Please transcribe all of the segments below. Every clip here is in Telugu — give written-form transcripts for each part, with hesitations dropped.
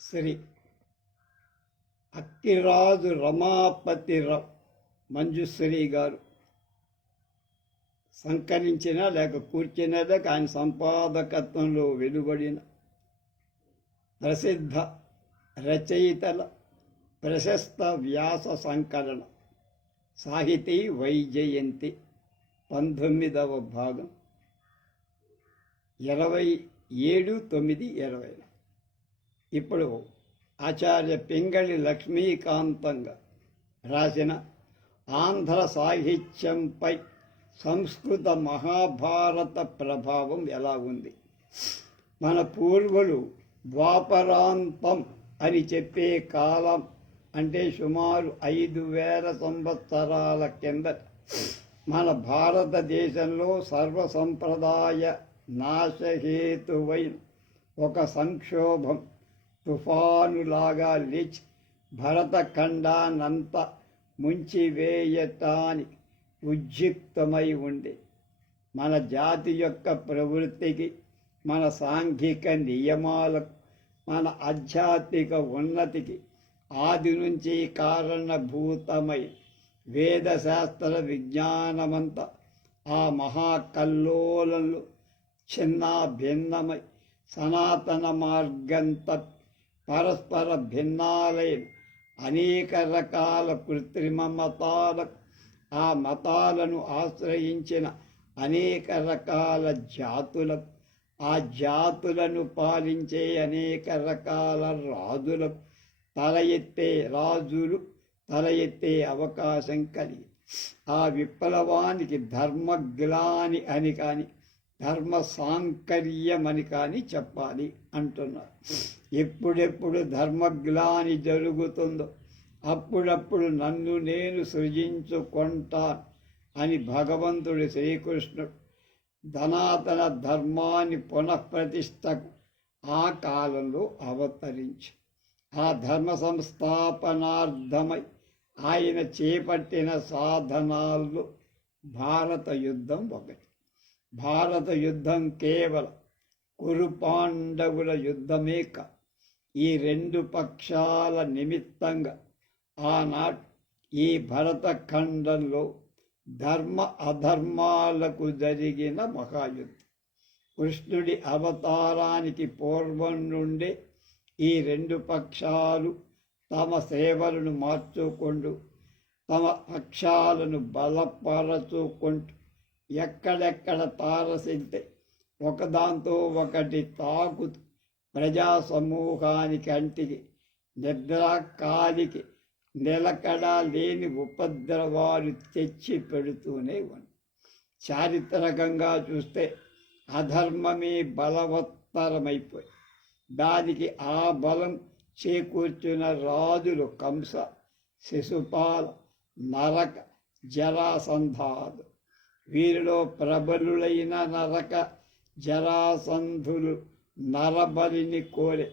శ్రీ అక్కిరాజు రమాపతి మంజుశ్రీ గారు సంకరించిన లేక కూర్చున్న లేక ఆయన సంపాదకత్వంలో వెలువడిన ప్రసిద్ధ రచయితల ప్రశస్త వ్యాస సంకలన సాహితీ వైజయంతి 19వ భాగం 27/9/20. ఇప్పుడు ఆచార్య పింగళి లక్ష్మీకాంతంగా రాసిన ఆంధ్ర సాహిత్యంపై సంస్కృత మహాభారత ప్రభావం ఎలా ఉంది. మన పూర్వులు ద్వాపరాంతం అని చెప్పే కాలం అంటే సుమారు 5,000 సంవత్సరాల కిందట మన భారతదేశంలో సర్వసంప్రదాయ నాశహేతువైన ఒక సంక్షోభం తుఫానులాగా లేచి భరతఖండానంతా ముంచివేయటానికి ఉద్యుక్తమై ఉండే. మన జాతి యొక్క ప్రవృత్తికి, మన సాంఘిక నియమాలకు, మన ఆధ్యాత్మిక ఉన్నతికి ఆది నుంచి కారణభూతమై వేదశాస్త్ర విజ్ఞానమంతా ఆ మహాకల్లోలంలో చిన్న భిన్నమై సనాతన మార్గంత పరస్పర భిన్నాలైన అనేక రకాల కృత్రిమ మతాలకు, ఆ మతాలను ఆశ్రయించిన అనేక రకాల జాతులకు, ఆ జాతులను పాలించే అనేక రకాల రాజులకు తల ఎత్తే అవకాశం కలిగి ఆ విప్లవానికి ధర్మగ్లాని అని కానీ ధర్మ సాంకర్యమని కానీ చెప్పాలి అంటున్నారు. ఎప్పుడెప్పుడు ధర్మగ్లాని జరుగుతుందో అప్పుడప్పుడు నన్ను నేను సృజించుకుంటాను అని భగవంతుడు శ్రీకృష్ణుడు ధనాతన ధర్మాన్ని పునఃప్రతిష్టకు ఆ కాలంలో అవతరించి ఆ ధర్మ సంస్థాపనార్థమై ఆయన చేపట్టిన సాధనాల్లో భారత యుద్ధం ఒకటి. భారత యుద్ధం కేవలం కురు పాండవుల యుద్ధమే కాదు. ఈ 2 పక్షాల నిమిత్తంగా ఆనాడు ఈ భరతఖండంలో ధర్మ అధర్మాలకు జరిగిన మహాయుద్ధం. కృష్ణుడి అవతారానికి పూర్వం నుండే ఈ 2 పక్షాలు తమ సేవలను మార్చుకుంటూ తమ పక్షాలను బలపరచుకుంటూ ఎక్కడెక్కడ తారసిల్తే ఒకదాంతో ఒకటి తాకుతూ ప్రజా సమూహానికి అంటికి నిద్రాకాలికి నిలకడా లేని ఉపద్రవాలు తెచ్చి పెడుతూనే ఉంది. చారిత్రకంగా చూస్తే అధర్మమే బలవత్తరమైపోయి దానికి ఆ బలం చేకూర్చిన రాజులు కంస, శిశుపాల, నరక, జరాసంధాలు. వీరిలో ప్రబలులైన నరక జరాసంధులు నరబలిని కోరే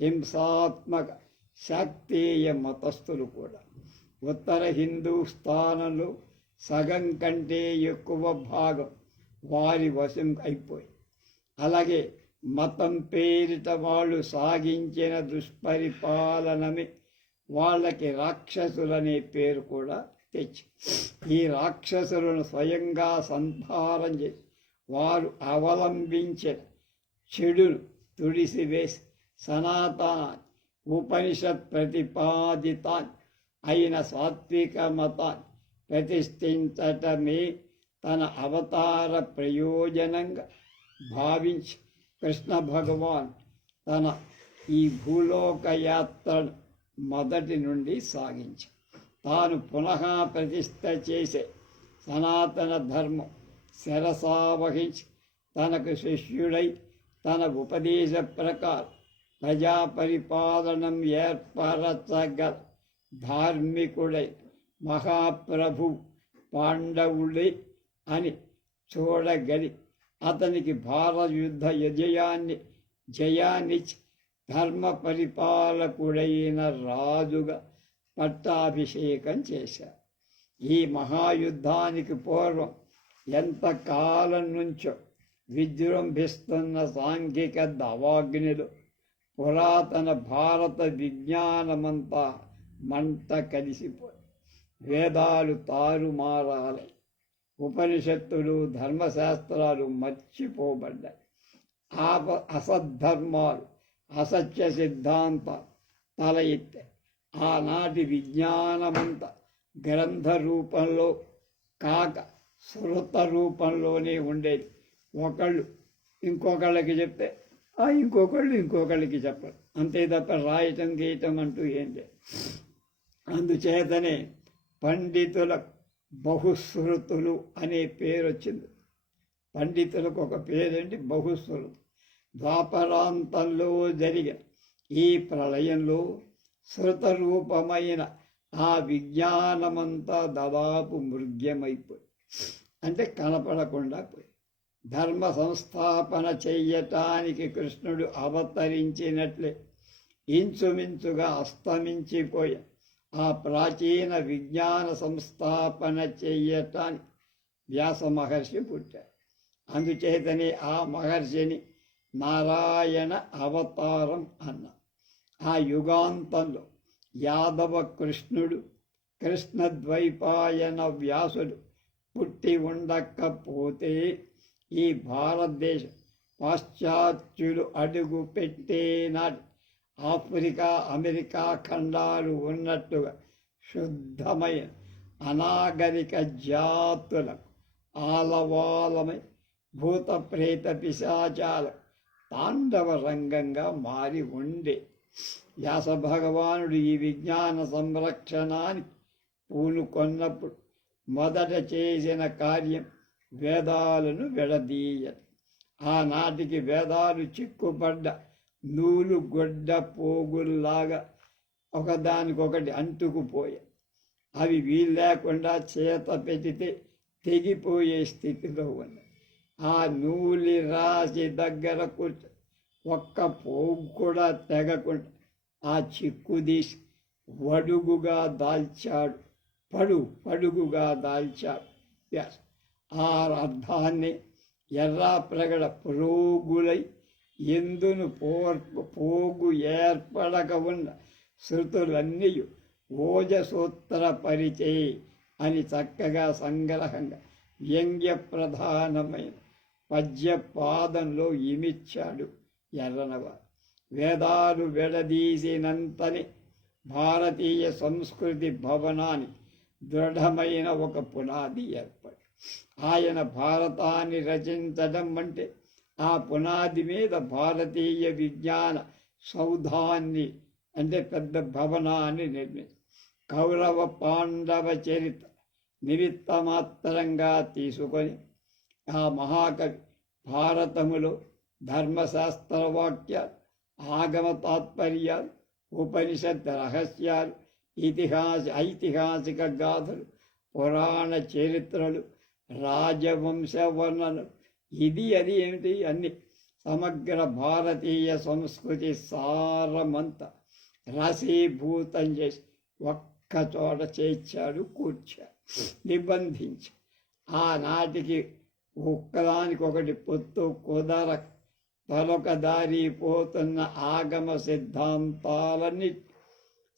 హింసాత్మక శాక్తేయ మతస్థులు కూడా. ఉత్తర హిందూస్థానంలో సగం కంటే ఎక్కువ భాగం వారి వశం అయిపోయి. అలాగే మతం పేరిట వాళ్ళు సాగించిన దుష్పరిపాలనమే వాళ్ళకి రాక్షసులనే పేరు కూడా తెచ్చి ఈ రాక్షసులను స్వయంగా సంహారం చేసి వారు అవలంబించిన చెడును తుడిసివేసి సనాతన ఉపనిషత్ ప్రతిపాదితాన్ని అయిన సాత్విక మతాన్ని ప్రతిష్ఠించటమే తన అవతార ప్రయోజనంగా భావించి కృష్ణ భగవాన్ తన ఈ భూలోక యాత్రను మొదటి నుండి సాగించి తాను పునః ప్రతిష్ఠ చేసే సనాతన ధర్మం శిరసావహించి తనకు శిష్యుడై తన ఉపదేశ ప్రకారం ప్రజా పరిపాలనం ఏర్పరచగల ధార్మికుడై మహాప్రభు పాండవుడే అని చూడగలి అతనికి భారత యుద్ధ జయాన్నిచ్చి ధర్మ పరిపాలకుడైన రాజుగా పట్టాభిషేకం చేశారు. ఈ మహాయుద్ధానికి పూర్వం ఎంతకాలం నుంచో విజృంభిస్తున్న సాంఘిక దవాగ్నిలో పురాతన భారత విజ్ఞానమంతా మంట కలిసిపోయి వేదాలు తారుమారాలై ఉపనిషత్తులు ధర్మశాస్త్రాలు మర్చిపోబడ్డాయి. అసద్ధర్మాలు అసత్య సిద్ధాంతాలు తల ఎత్తాయి. ఆనాటి విజ్ఞానమంతా గ్రంథ రూపంలో కాక శృత రూపంలోనే ఉండేది. ఒకళ్ళు ఇంకొకళ్ళకి చెప్తే ఇంకొకళ్ళు ఇంకొకళ్ళకి చెప్పరు, అంతే తప్ప రాయటం గీయటం అంటూ ఏం లేదు. అందుచేతనే పండితులకు బహుశ్రుతులు అనే పేరు వచ్చింది. పండితులకు ఒక పేరేంటి? బహుశ్రుతులు. ద్వాపరాంతంలో జరిగిన ఈ ప్రళయంలో శృతరూపమైన ఆ విజ్ఞానమంతా దాదాపు మృగ్యమైపోయి, అంటే కనపడకుండా పోయి. ధర్మ సంస్థాపన చెయ్యటానికి కృష్ణుడు అవతరించినట్లే ఇంచుమించుగా అస్తమించిపోయే ఆ ప్రాచీన విజ్ఞాన సంస్థాపన చెయ్యటానికి వ్యాస మహర్షి పుట్టాడు. అందుచేతనే ఆ మహర్షిని నారాయణ అవతారం అన్న. ఆ యుగాంతంలో యాదవ కృష్ణుడు, కృష్ణద్వైపాయన వ్యాసుడు పుట్టి ఉండకపోతే ఈ భారతదేశం పాశ్చాత్యులు అడుగు పెట్టే నాటి ఆఫ్రికా అమెరికా ఖండాలు ఉన్నట్టుగా శుద్ధమైన అనాగరిక జాతులకు ఆలవాలమై భూత ప్రేత పిశాచాల తాండవ రంగంగా మారి ఉండే. వ్యాస భగవానుడు ఈ విజ్ఞాన సంరక్షణానికి పూనుకొన్నప్పుడు మొదట చేసిన కార్యం వేదాలను విడదీయడం. ఆనాటికి వేదాలు చిక్కుపడ్డ నూలు గొడ్డ పోగుల్లాగా ఒకదానికొకటి అంటుకుపోయాయి. అవి వీల్లేకుండా చేత పెడితే తెగిపోయే స్థితిలో ఉన్నాయి. ఆ నూలి రాసి దగ్గర కూర్చొని ఒక్క పోగు కూడా తెగకుండా ఆ చిక్కుదీసి వడుగుగా దాల్చాడు, పడుగుగా దాల్చాడు వ్యాస. ఆ అర్థాన్ని ఎర్రా ప్రగడ పురోగులై ఎందును పోగు ఏర్పడక ఉన్న శృతులన్నీ ఓజసూత్ర పరిచయి అని చక్కగా సంగ్రహంగా వ్యంగ్య ప్రధానమైన పద్యపాదంలో ఇమిచ్చాడు ఎర్రనవారు. వేదాలు విడదీసినంతనే భారతీయ సంస్కృతి భవనాన్ని దృఢమైన ఒక పునాది ఏర్పడి, ఆయన భారతాన్ని రచించడం అంటే ఆ పునాది మీద భారతీయ విజ్ఞాన సౌధాన్ని అంటే పెద్ద భవనాన్ని నిర్మించి కౌరవ పాండవ చరిత్ర నిమిత్తమాత్రంగా తీసుకొని ఆ మహాకవి భారతములో ధర్మశాస్త్ర వాక్యాలు, ఆగమ తాత్పర్యాలు, ఉపనిషత్ రహస్యాలు, ఐతిహాసిక గాథలు, పురాణ చరిత్రలు, రాజవంశ వర్ణనలు, ఇది అది ఏమిటి అన్ని సమగ్ర భారతీయ సంస్కృతి సారమంతా రసీభూతం చేసి ఒక్క చోట చేర్చాడు, కూర్చాడు, నిబంధించి. ఆనాటికి ఒక్కదానికొకటి పొత్తు కుదరక తొలక దారి పోతున్న ఆగమ సిద్ధాంతాలన్నీ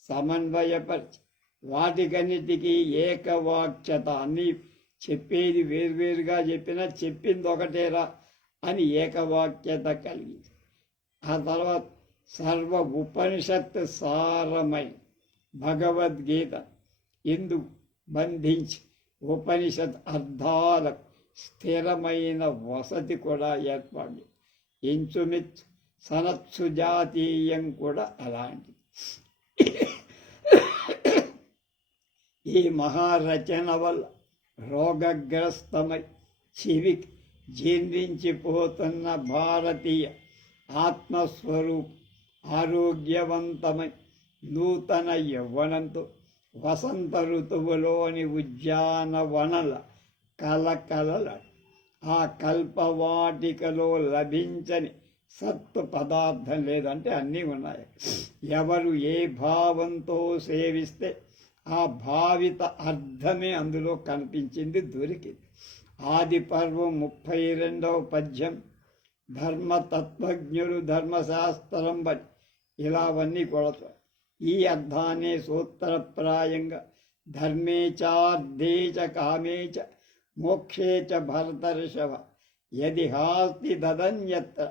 సమన్వయపరిచి వాటికన్నిటికీ ఏకవాక్యత, అన్నీ చెప్పేది వేరువేరుగా చెప్పినా చెప్పింది ఒకటేరా అని ఏకవాక్యత కలిగింది. ఆ తర్వాత సర్వ ఉపనిషత్తు సారమైన భగవద్గీత ఇందు బంధించి ఉపనిషత్ అర్థాలకు స్థిరమైన వసతి కూడా ఏర్పడింది. ఇంచుమించు సనత్సు జాతీయం కూడా అలాంటిది. ఈ మహారచన వల్ల రోగగ్రస్తమై చెవికి జీర్ణించిపోతున్న భారతీయ ఆత్మస్వరూపం ఆరోగ్యవంతమై నూతన యవ్వనంతో వసంత ఋతువులోని ఉద్యానవనల కలకలలాడు. ఆ కల్పవాటికలో లభించని సత్తు పదార్థం లేదంటే అన్నీ ఉన్నాయి. ఎవరు ఏ భావంతో సేవిస్తే ఆ భావిత అర్థమే అందులో కనిపించింది, దొరికింది. ఆది పర్వం 32వ పద్యం ధర్మతత్వజ్ఞులు ధర్మశాస్త్రం బట్టి ఇలా అవన్నీ కొడతారు. ఈ అర్థాన్ని సూత్రప్రాయంగా ధర్మే చార్థే చ కామే చ మోక్షే చ భరతర్షభ యది హాస్తి తదన్యత్ర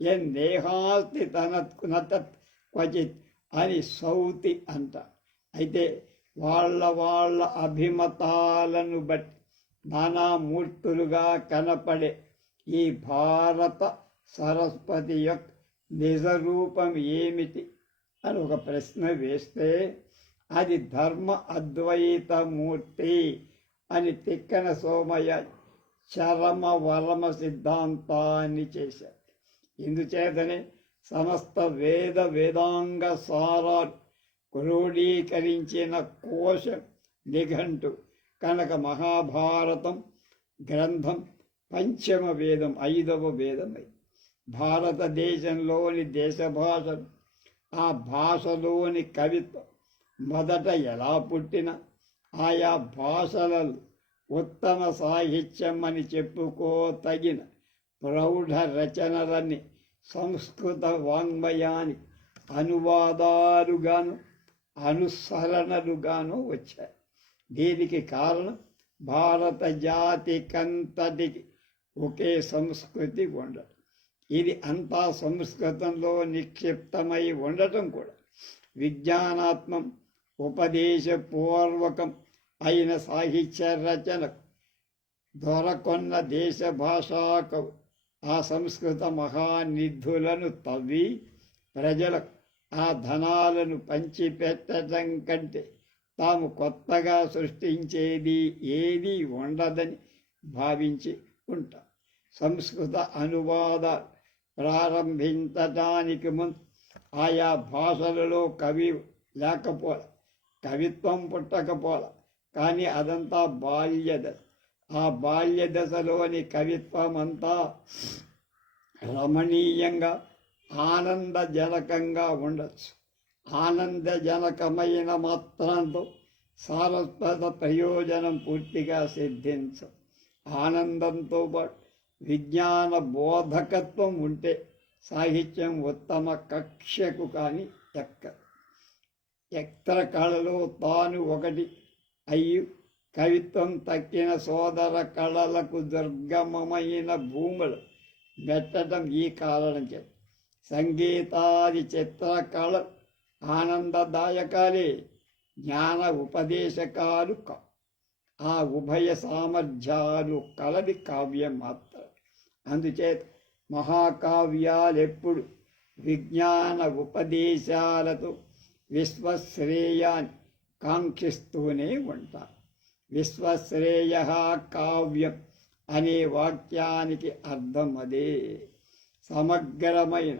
యన్నేహాస్తి తనత్ క్వచిత్ అని సౌతి అంట. అయితే వాళ్ళ అభిమతాలను బట్టి నానామూర్తులుగా కనపడే ఈ భారత సరస్వతి యొక్క నిజరూపం ఏమిటి అని ఒక ప్రశ్న వేస్తే అది ధర్మ అద్వైతమూర్తి అని తిక్కన సోమయ్య చరమ వరమ సిద్ధాంతాన్ని చేశారు. ఇందుచేతనే సమస్త వేదాంగ సారాలు క్రోడీకరించిన కోశం నిఘంటు కనుక మహాభారతం గ్రంథం పంచమ వేదం, 5వ వేదమై భారతదేశంలోని దేశ భాషలు, ఆ భాషలోని కవిత్వం మొదట ఎలా పుట్టిన ఆయా భాషలలో ఉత్తమ సాహిత్యం అని చెప్పుకోతగిన ప్రౌఢ రచనలన్నీ సంస్కృత వాంగ్మయానికి అనువాదాలుగాను అనుసరణలుగాను వచ్చాయి. దీనికి కారణం భారత జాతికంతటికి ఒకే సంస్కృతి ఉండటం. ఇది అంతా సంస్కృతంలో నిక్షిప్తమై ఉండటం కూడా విజ్ఞానాత్మం ఉపదేశపూర్వకం అయిన సాహిత్య రచనకు దొరకొన్న దేశ భాషాకు ఆ సంస్కృత మహానిధులను తవ్వి ప్రజలకు ఆ ధనాలను పంచిపెట్టడం కంటే తాము కొత్తగా సృష్టించేది ఏదీ ఉండదని భావించి ఉంటాం. సంస్కృత అనువాద ప్రారంభించటానికి ముందు ఆయా భాషలలో కవి లేకపోలే, కవిత్వం పుట్టకపోలే. కానీ అదంతా బాల్యదశ. ఆ బాల్యదశలోని కవిత్వం అంతా రమణీయంగా ఆనందజనకంగా ఉండొచ్చు. ఆనందజనకమైన మాత్రంతో సారస్వత ప్రయోజనం పూర్తిగా సిద్ధించదు. ఆనందంతో పాటు విజ్ఞాన బోధకత్వం ఉంటే సాహిత్యం ఉత్తమ కక్ష్యకు కానీ ఎక్కదు. ఎక్తర కళలో తాను ఒకటి అయ్యి కవిత్వం తక్కిన సోదర కళలకు దుర్గమమైన భూములు మెట్టడం ఈ కారణం చేత. సంగీతాది చిత్రకళ ఆనందదాయకాలే, జ్ఞాన ఉపదేశకాలు కావు. ఆ ఉభయ సామర్థ్యాలు కలది కావ్యం మాత్రం. అందుచేత మహాకావ్యాలెప్పుడు విజ్ఞాన ఉపదేశాలతో విశ్వశ్రేయాన్ని కాంక్షిస్తూనే ఉంటారు. విశ్వశ్రేయ కావ్యం అనే వాక్యానికి అర్థం అదే. సమగ్రమైన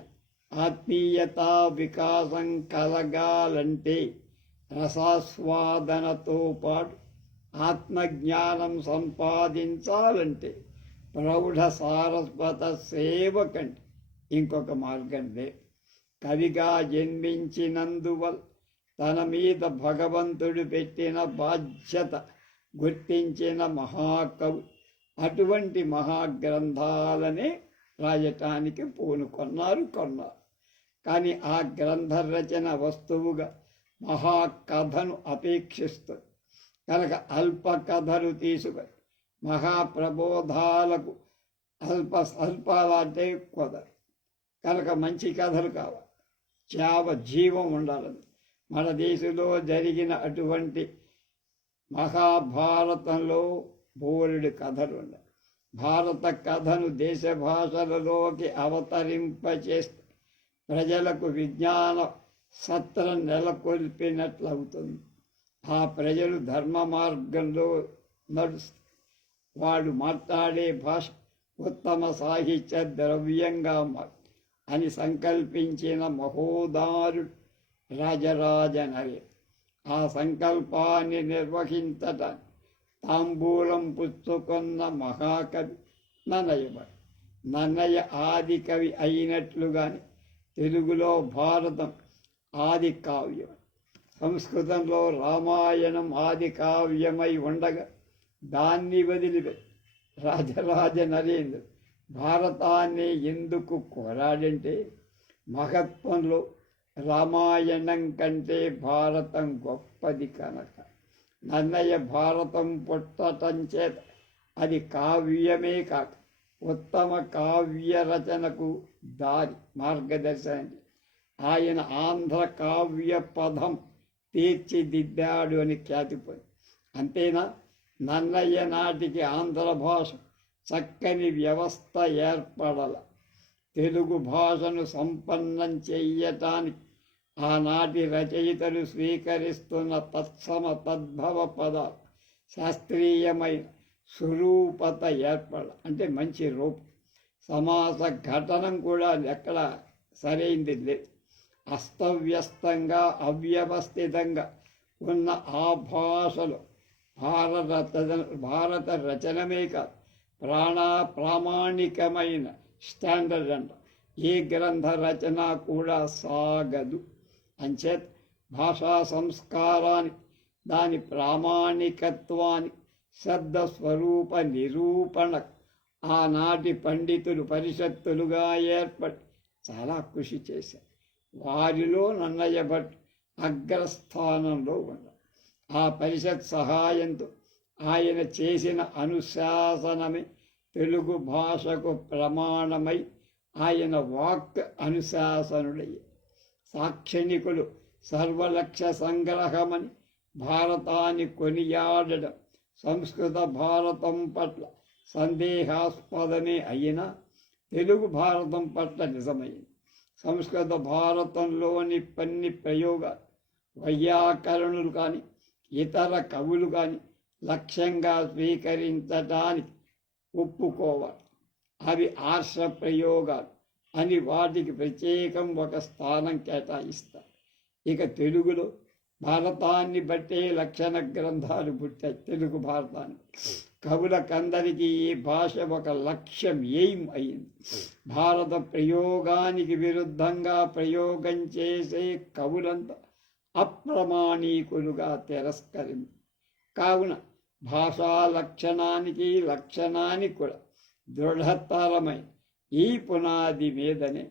ఆత్మీయతా వికాసం కలగాలంటే రసాస్వాదనతో పాటు ఆత్మజ్ఞానం సంపాదించాలంటే ప్రౌఢ సారస్వత సేవ కంటే ఇంకొక మార్గం లేదు. కవిగా జన్మించినందువల్ల తన మీద భగవంతుడు పెట్టిన బాధ్యత గుర్తించిన మహాకవి అటువంటి మహాగ్రంథాలనే రాయటానికి కొన్నారు. కానీ ఆ గ్రంథ రచన వస్తువుగా మహాకథను అపేక్షిస్తుంది కనుక అల్ప కథలు తీసుకొని మహాప్రబోధాలకు అల్పాలంటే కుదరు. కనుక మంచి కథలు కావాలి, జీవం ఉండాలని. మన దేశంలో జరిగిన అటువంటి మహాభారతంలో బోలెడు కథలు ఉన్నాయి. భారత కథను దేశ భాషలలోకి అవతరింపచేస్తే ప్రజలకు విజ్ఞాన సత్రం నెలకొల్పినట్లవుతుంది. ఆ ప్రజలు ధర్మ మార్గంలో నడుస్తారు. వాడు మాట్లాడే భాష ఉత్తమ సాహిత్య ద్రవ్యంగా అని సంకల్పించిన మహోదారుడు రాజరాజ నరేంద్ర. ఆ సంకల్పాన్ని నిర్వహించటానికి తాంబూలం పుచ్చుకున్న మహాకవి నన్నయ్య ఆది కవి అయినట్లుగానే తెలుగులో భారతం ఆది కావ్యం, సంస్కృతంలో రామాయణం ఆది కావ్యమై ఉండగా దాన్ని వదిలిపెట్టి రాజరాజ నరేంద్రుడు భారతాన్ని ఎందుకు కోరాడంటే మహత్వంలో రామాయణం కంటే భారతం గొప్పది కనుక నన్నయ్య భారతం పుట్టటం చేత అది కావ్యమే కాక ఉత్తమ కావ్య రచనకు దారి మార్గదర్శనం. ఆయన ఆంధ్ర కావ్య పదం తీర్చిదిద్దాడు అని ఖ్యాతిపోయి. అంతేనా, నన్నయ్య నాటికి ఆంధ్ర భాష చక్కని వ్యవస్థ ఏర్పడాల. తెలుగు భాషను సంపన్నం చెయ్యటానికి ఆనాటి రచయితలు స్వీకరిస్తున్న తత్సమ తద్భవ పదాలు శాస్త్రీయమైన స్వరూపత అంటే మంచి రూపం. సమాస ఘటనం కూడా ఎక్కడ సరైంది లేదు. అస్తవ్యస్తంగా అవ్యవస్థితంగా ఉన్న ఆ భాషలో భారత రచనమే కాదు ప్రామాణికమైన స్టాండర్డ్ అంట ఏ గ్రంథ రచన కూడా సాగదు. అంచేత భాషా సంస్కారాన్ని, దాని ప్రామాణికత్వాన్ని, శబ్ద స్వరూప నిరూపణ ఆనాటి పండితులు పరిషత్తులుగా ఏర్పడి చాలా కృషి చేశారు. వారిలో నన్నయ్య భట్ అగ్రస్థానంలో ఉన్నారు. ఆ పరిషత్ సహాయంతో ఆయన చేసిన అనుశాసనమే తెలుగు భాషకు ప్రమాణమై ఆయన వాక్ అనుశాసనుడయ్యారు. సాక్షణికులు సర్వలక్ష్య సంగ్రహమని భారతాన్ని కొనియాడడం సంస్కృత భారతం పట్ల సందేహాస్పదమే అయినా తెలుగు భారతం పట్ల నిజమైంది. సంస్కృత భారతంలోని కొన్ని ప్రయోగాలు వైయాకరణులు కానీ ఇతర కవులు కానీ లక్ష్యంగా స్వీకరించడానికి ఒప్పుకోవాలి. అవి ఆర్ష ప్రయోగాలు అని వాటికి ప్రత్యేకం ఒక స్థానం కేటాయిస్తారు. ఇక తెలుగులో భారతాన్ని బట్టే లక్షణ గ్రంథాలు పుట్టాయి. తెలుగు భారతాన్ని కవులకందరికీ ఈ భాష ఒక లక్ష్యం ఎయిమ్ అయింది. భారత ప్రయోగానికి విరుద్ధంగా ప్రయోగం చేసే కవులంతా అప్రమాణీకులుగా తిరస్కరింది. కావున భాషా లక్షణానికి కూడా దృఢతరమైన ఈ పునాది మీదనే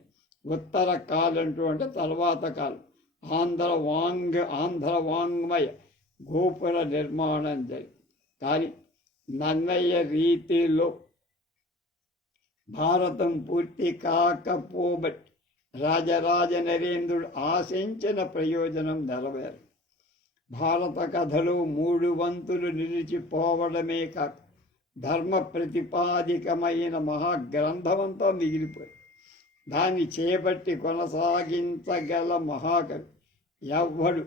ఉత్తర కాలంటూ అంటే తర్వాత కాలం ఆంధ్ర వాంగ్మయ గోపుర నిర్మాణం జరిగింది. కానీ నన్నయ్య రీతిలో భారతం పూర్తి కాకపోబట్టి రాజరాజ నరేంద్రుడు ఆశించిన ప్రయోజనం నెరవేరు. భారత కథలో 3 వంతులు నిలిచిపోవడమే కాక ధర్మ ప్రతిపాదికమైన మహాగ్రంథమంతా మిగిలిపోయి దాన్ని చేపట్టి కొనసాగించగల మహాకవి ఎవ్వడు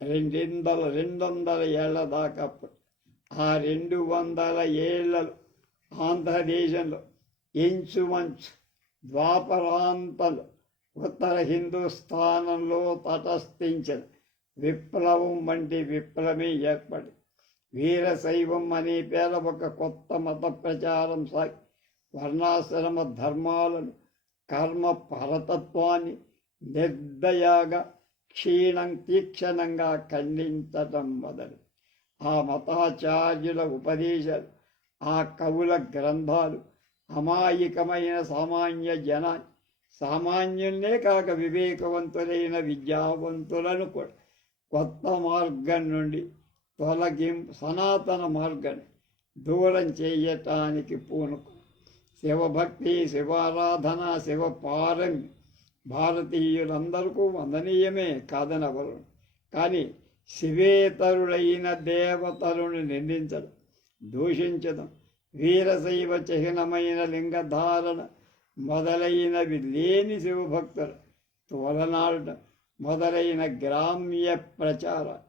200 ఏళ్ల దాకా. ఆ 200 ఏళ్లలో ఆంధ్రదేశంలో ఇంచుమంచు ద్వాపరాంతంలో ఉత్తర హిందూస్థానంలో తటస్థించిన విప్లవం వంటి విప్లవమే ఏర్పడి వీరశైవం అనే పేర ఒక కొత్త మత ప్రచారం సాగి వర్ణాశ్రమ ధర్మాలను, కర్మ పరతత్వాన్ని నిర్దయగా తీక్షణంగా ఖండించటం మొదలు. ఆ మతాచార్యుల ఉపదేశాలు, ఆ కవుల గ్రంథాలు అమాయకమైన సామాన్య జనాన్ని, సామాన్యుల్నే కాక వివేకవంతులైన విద్యావంతులను కూడా కొత్త మార్గం నుండి సనాతన మార్గాన్ని దూరం చేయటానికి పూనుకు. శివభక్తి, శివారాధన, శివపారం భారతీయులందరికీ వందనీయమే కాదనవరు. కానీ శివేతరులైన దేవతలను నిందించడం, దూషించడం, వీరశైవ చిహ్నమైన లింగధారణ మొదలైనవి లేని శివభక్తులు తోలనాడటం మొదలైన గ్రామ్య ప్రచారం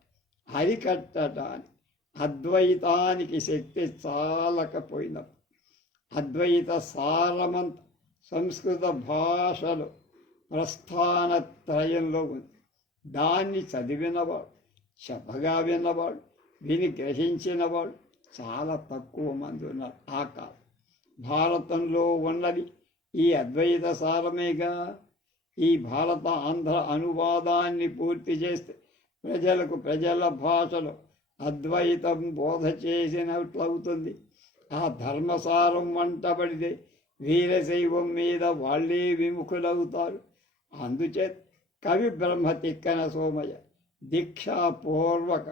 అరికట్టడానికి అద్వైతానికి శక్తి చాలకపోయినప్పుడు అద్వైత సారమంత సంస్కృత భాషలో ప్రస్థానత్రయంలో ఉంది. దాన్ని చదివినవాడు, చెప్పగా విన్నవాడు, విని గ్రహించినవాడు చాలా తక్కువ మంది ఉన్నారు. ఆ కాలం భారతంలో ఉన్నది ఈ అద్వైత సారమేగా. ఈ భారత ఆంధ్ర అనువాదాన్ని పూర్తి చేస్తే ప్రజల భాషలో అద్వైతం బోధ చేసినట్లవుతుంది. ఆ ధర్మసారం వంటబడితే వీరశైవం మీద వాళ్ళే విముఖులవుతారు. అందుచేత కవి బ్రహ్మ తిక్కన సోమయ్య దీక్షాపూర్వక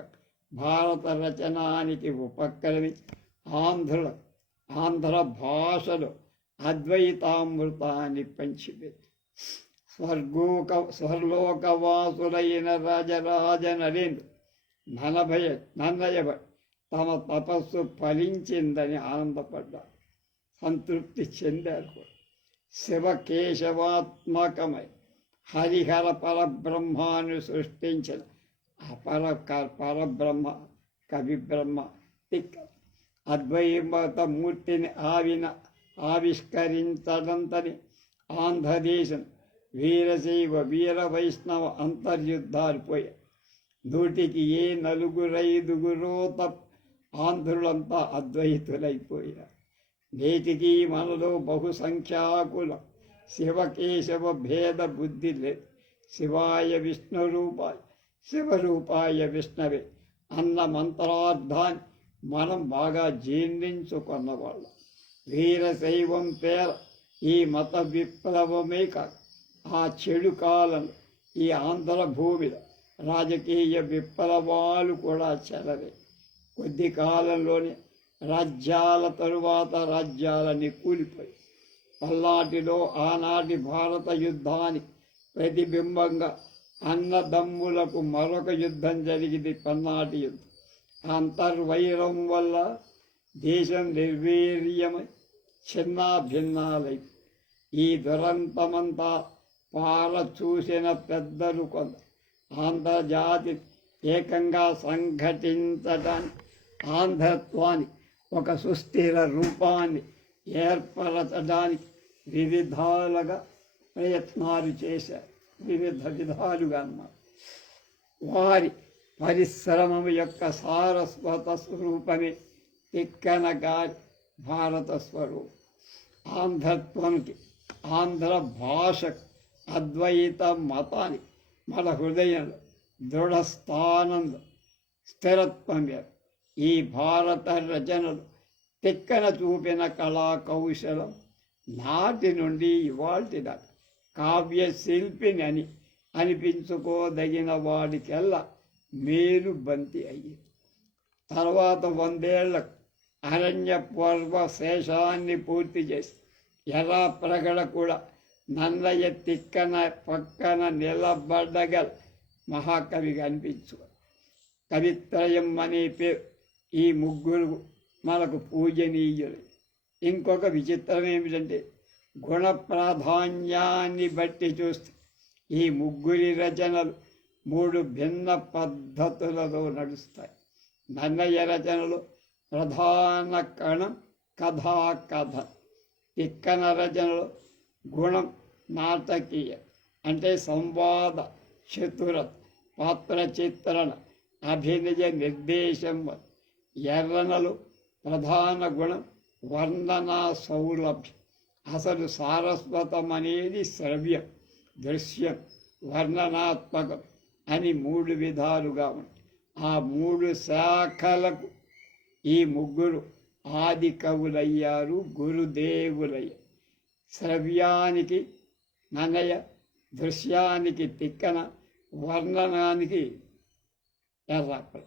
భారత రచనానికి ఉపక్రమించి ఆంధ్ర భాషలో అద్వైతామృతాన్ని పంచిపెట్టి స్వర్లోకవాసులైన రాజరాజ నరేంద్ర నన్నయ్య తమ తపస్సు ఫలించిందని ఆనందపడ్డారు, సంతృప్తి చెందారు. శివకేశవాత్మకమై హరిహర పరబ్రహ్మాన్ని సృష్టించిన పరబ్రహ్మ కవి బ్రహ్మ తిక్క అద్వైత మూర్తిని ఆవిష్కరించడంతని ఆంధ్రదేశం వీరశైవ వీర వైష్ణవ అంతర్యుద్ధాలు పోయాయి. 100కి 4-5 ఆంధ్రులంతా అద్వైతులైపోయారు. నేటికి మనలో బహుసంఖ్యాకుల శివకేశవ భేద బుద్ధి లేదు. శివాయ విష్ణురూపాయ శివరూపాయ విష్ణవే అన్న మంత్రార్థాన్ని మనం బాగా జీర్ణించుకున్నవాళ్ళం. వీరశైవం పేర ఈ మత విప్లవమే కాదు, ఆ చెడు కాలం ఈ ఆంధ్ర భూమిలో రాజకీయ విప్లవాలు కూడా చెలవే. కొద్ది కాలంలోనే రాజ్యాల తరువాత రాజ్యాలని కూలిపోయి పల్నాటిలో ఆనాటి భారత యుద్ధానికి ప్రతిబింబంగా అన్నదమ్ములకు మరొక యుద్ధం జరిగింది, పల్నాటి యుద్ధం. అంతర్వైరం వల్ల దేశం నిర్వీర్యమై చిన్నాభిన్నాలై ఈ దురంతమంతా చూసిన పెద్దలు కొంత ఆంధ్రజాతి ఏకంగా సంఘటించడానికి ఆంధ్రత్వాన్ని ఒక సుస్థిర రూపాన్ని ఏర్పరచడానికి వివిధాలుగా ప్రయత్నాలు చేశారు. వివిధ విధాలుగా అన్నారు. వారి పరిశ్రమం యొక్క సారస్వత స్వరూపమే తిక్కన గారి భారత స్వరూపం. ఆంధ్రత్వానికి ఆంధ్ర భాషకు అద్వైత మతానికి మన హృదయంలో దృఢస్థానంలో స్థిరత్వం. ఈ భారత రచనలు తిక్కన చూపిన కళా కౌశలం నాటి నుండి ఇవాల్టి దాకా కావ్య శిల్పిని అని అనిపించుకోదగిన వాడికెల్లా మేలు బంతి అయ్యింది. తర్వాత 100 ఏళ్లకు అరణ్య పర్వ శేషాన్ని పూర్తి చేసి ఎర్రా ప్రగడ కూడా నన్నయ్య తిక్కన పక్కన నిలబడగల మహాకవిగా అనిపించు. కవిత్రయం అనే పేరు ఈ ముగ్గురు మనకు పూజనీయులు. ఇంకొక విచిత్రం ఏమిటంటే గుణ ప్రాధాన్యాన్ని బట్టి చూస్తే ఈ ముగ్గురి రచనలు 3 భిన్న పద్ధతులలో నడుస్తాయి. నన్నయ్య రచనలు ప్రధాన కణం కథ. తిక్కన రచనలు గుణం నాటకీయ, అంటే సంవాద చతురత, పాత్ర చిత్రణ, అభినయ నిర్దేశం. ఎర్రనలు ప్రధాన గుణం వర్ణనా సౌలభ్యం. అసలు సారస్వతం అనేది శ్రవ్యం, దృశ్యం, వర్ణనాత్మకం అని 3 విధాలుగా ఉంటాయి. ఆ 3 శాఖలకు ఈ ముగ్గురు ఆది కవులయ్యారు, గురుదేవులయ్యారు. శ్రవ్యానికి నన్నయ్య, దృశ్యానికి తిక్కన, వర్ణనానికి ఎర్రాపల.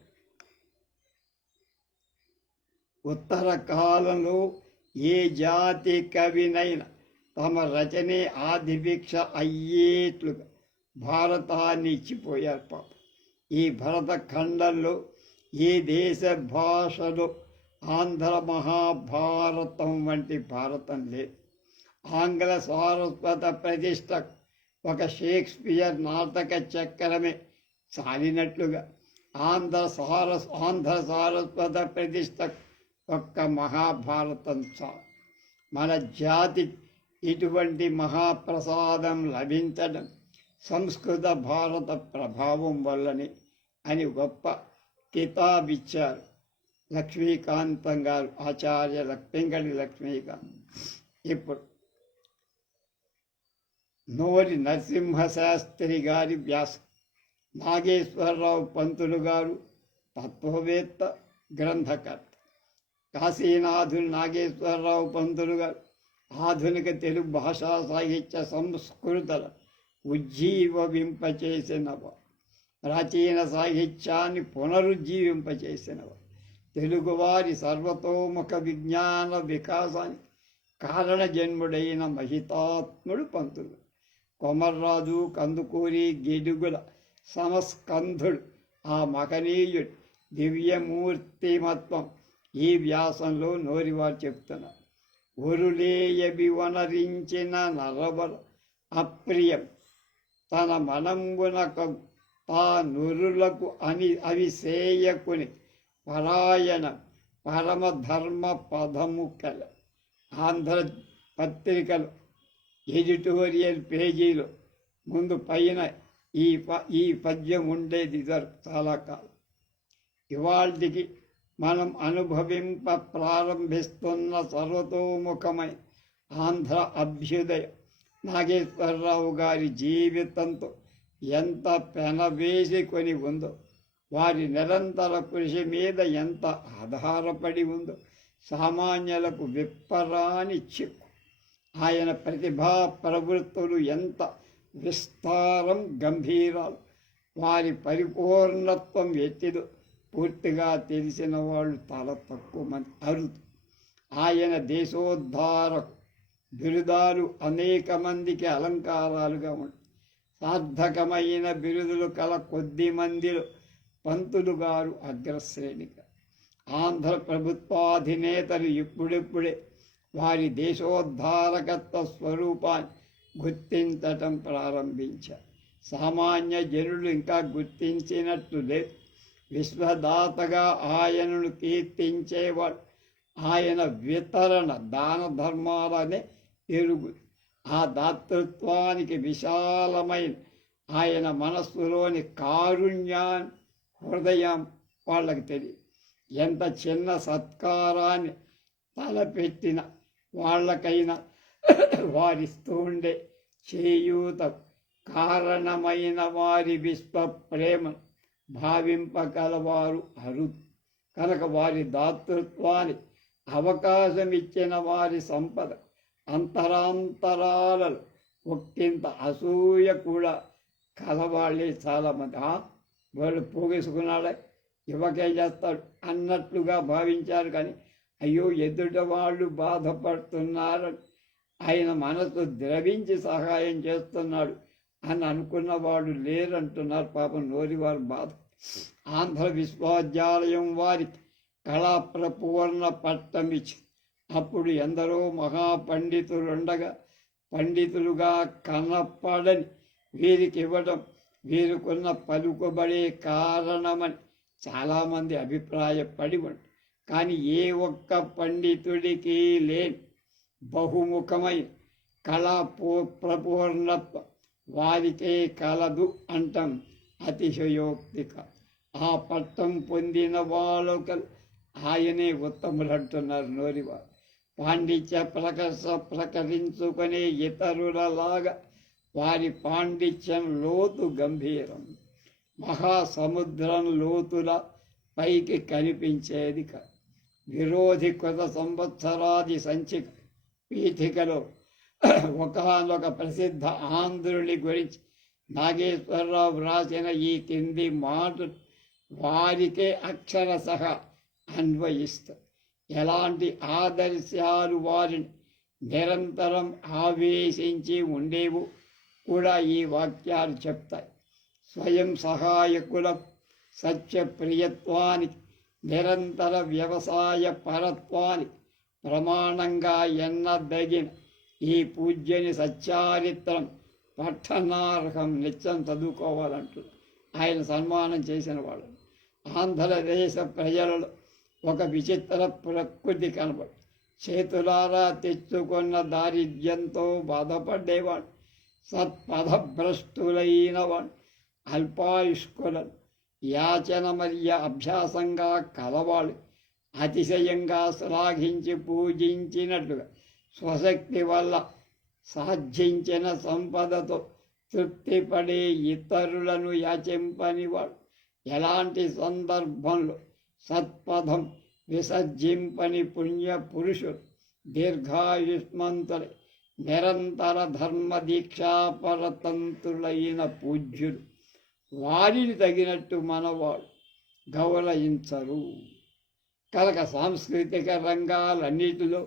ఉత్తర కాలంలో ఏ జాతి కవినైనా తమ రచనే ఆదిభిక్ష అయ్యేట్లుగా భారతాన్ని ఇచ్చిపోయారు పాప. ఈ భరత ఖండంలో ఏ దేశ భాషలో ఆంధ్ర మహాభారతం వంటి భారతం లేదు. ఆంగ్ల సారస్వత ప్రతిష్ట ఒక షేక్స్పియర్ నాటక చక్రమే చాలినట్లుగా ఆంధ్ర సారస్వత ప్రతిష్ట ఒక్క మహాభారతం చాలు. మన జాతి ఇటువంటి మహాప్రసాదం లభించడం సంస్కృత భారత ప్రభావం వల్లనే అని గొప్ప కితాబిచ్చారు లక్ష్మీకాంతం గారు, ఆచార్య పింగళి లక్ష్మీకాంత్. ఇప్పుడు నోరి నరసింహశాస్త్రి గారి వ్యాసం, నాగేశ్వరరావు పంతులు గారు తత్వవేత్త, గ్రంథకర్త. కాశీనాథుని నాగేశ్వరరావు పంతులు గారు ఆధునిక తెలుగు భాషా సాహిత్య సంస్కృతుల ఉజ్జీవింపచేసినవ, ప్రాచీన సాహిత్యాన్ని పునరుజ్జీవింపచేసినవ, తెలుగువారి సర్వతోముఖ విజ్ఞాన వికాసానికి కారణజన్ముడైన మహితాత్ముడు పంతులు కొమర్రాజు కందుకూరి గిడుగుల సమస్కంధుడు ఆ మహనీయుడు దివ్యమూర్తిమత్వం ఈ వ్యాసంలో నోరివారు చెప్తున్నారు. ఒరులేయబివనరించిన నరబల అప్రియం తన మనంబునకు తా నురులకు అవిసేయకుని పరాయణ పరమధర్మ పదము కల. ఆంధ్ర పత్రికలు ఎడిటోరియల్ పేజీలో ముందు పైన ఈ పద్యం ఉండేది చాలా కాలం. ఇవాళకి మనం అనుభవింప ప్రారంభిస్తున్న సర్వతోముఖమైన ఆంధ్ర అభ్యుదయం నాగేశ్వరరావు గారి జీవితంతో ఎంత పెనవేసుకొని ఉందో, వారి నిరంతర కృషి మీద ఎంత ఆధారపడి ఉందో సామాన్యులకు విప్పరాని చిక్కు. ఆయన ప్రతిభా ప్రవృత్తులు ఎంత విస్తారం గంభీరాలు, వారి పరిపూర్ణత్వం ఎత్తిదో పూర్తిగా తెలిసిన వాళ్ళు చాలా తక్కువ మంది, అరుదు. ఆయన దేశోద్ధారకు బిరుదాలు అనేక మందికి అలంకారాలుగా ఉంటాయి. సార్థకమైన బిరుదులు కల కొద్ది మందిలో పంతులు గారు అగ్రశ్రేణిగా. ఆంధ్ర ప్రభుత్వాధినేతలు ఇప్పుడిప్పుడే వారి దేశోద్ధారకత్వ స్వరూపాన్ని గుర్తించటం ప్రారంభించారు. సామాన్య జనులు ఇంకా గుర్తించినట్లు లేదు. విశ్వదాతగా ఆయనను కీర్తించేవాడు ఆయన వితరణ దాన ధర్మాలనే ఎరుగు. ఆ దాతృత్వానికి విశాలమైన ఆయన మనస్సులోని కారుణ్యాన్ని హృదయం వాళ్ళకి తెలియదు. ఎంత చిన్న సత్కారాన్ని తలపెట్టిన వాళ్ళకైనా వారిస్తూ ఉండే చేయూత కారణమైన వారి విశ్వ ప్రేమను భావింపగలవారు అరుదు. కనుక వారి దాతృత్వానికి అవకాశం ఇచ్చిన వారి సంపద అంతరాంతరాలలో ఒక్కింత అసూయ కూడా కలవాళ్ళే చాలామంది. వాళ్ళు పోగేసుకున్నాడే ఇవ్వకే చేస్తాడు అన్నట్లుగా భావించారు. కానీ అయ్యో ఎదుట వాళ్ళు బాధపడుతున్నారు, ఆయన మనసు ద్రవించి సహాయం చేస్తున్నాడు అని అనుకున్న వాళ్ళు లేరంటున్నారు. పాపం నోరివారు బాధ. ఆంధ్ర విశ్వవిద్యాలయం వారికి కళాప్రపూర్ణ పట్టమిచ్చి అప్పుడు ఎందరో మహాపండితులుండగా పండితులుగా కనపడని వీరికి ఇవ్వడం వీరికున్న పలుకుబడే కారణమని చాలామంది అభిప్రాయపడి ఉంటారు. కానీ ఏ ఒక్క పండితుడికి లేని బహుముఖమైన కళా ప్రపూర్ణత్వం వారికే కలదు అంటాం అతిశయోక్తిక. ఆ పట్టం పొందిన వాళ్ళొకరు ఆయనే ఉత్తములు అంటున్నారు నోరివారు. పాండిత్య ప్రకటించుకునే ఇతరులలాగా వారి పాండిత్యం లోతు గంభీరం. మహాసముద్రం లోతుల పైకి కనిపించేది కాదు. విరోధి కొత్త సంవత్సరాది సంచిక పీఠికలో ఒకనొక ప్రసిద్ధ ఆంధ్రుని గురించి నాగేశ్వరరావు వ్రాసిన ఈ కింది మాటలు వారికే అక్షరశః అన్వయిస్తారు. ఎలాంటి ఆదర్శాలు వారిని నిరంతరం ఆవేశించి ఉండేవు కూడా ఈ వాక్యాలు చెప్తాయి. స్వయం సహాయకుల సత్యప్రియత్వానికి నిరంతర వ్యవసాయ పరత్వానికి ప్రమాణంగా ఎన్నదగిన ఈ పూజ్యని సచ్చారిత్రం పఠనార్హం, నిత్యం చదువుకోవాలంటారు. ఆయన సన్మానం చేసిన వాళ్ళు. ఆంధ్రదేశ ప్రజలలో ఒక విచిత్ర ప్రకృతి కనబడు. చేతులారా తెచ్చుకున్న దారిద్ర్యంతో బాధపడేవాడు, సత్పథభ్రష్టులైనవాడు, అల్పాయుష్కులను యాచన మర్య అభ్యాసంగా కలవాళ్ళు అతిశయంగా శ్లాఘించి పూజించినట్లుగా స్వశక్తి వల్ల సాధించిన సంపదతో తృప్తిపడే ఇతరులను యాచింపనివాడు, ఎలాంటి సందర్భంలో సత్పథం విసర్జింపని పుణ్య పురుషులు దీర్ఘాయుష్మంతులై నిరంతర ధర్మ దీక్షాపరతంతులైన పూజ్యులు వారిని తగినట్టు మనవాళ్ళు గౌరవించరు. కనుక సాంస్కృతిక రంగాలన్నిటిలో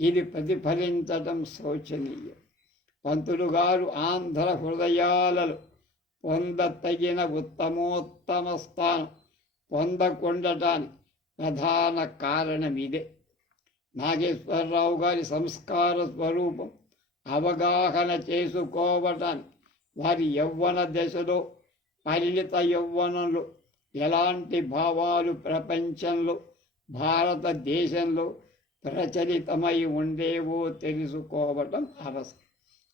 ఇది ప్రతిఫలించటం శోచనీయం. పంతులు గారు ఆంధ్ర హృదయాలలో పొందతగిన ఉత్తమోత్తమ స్థానం పొందకుండటానికి ప్రధాన కారణం ఇదే. నాగేశ్వరరావు గారి సంస్కార స్వరూపం అవగాహన చేసుకోవటానికి వారి యవ్వన దశలో, పరిణిత యవ్వనంలో ఎలాంటి భావాలు ప్రపంచంలో, భారతదేశంలో ప్రచలితమై ఉండేవో తెలుసుకోవటం అవసరం.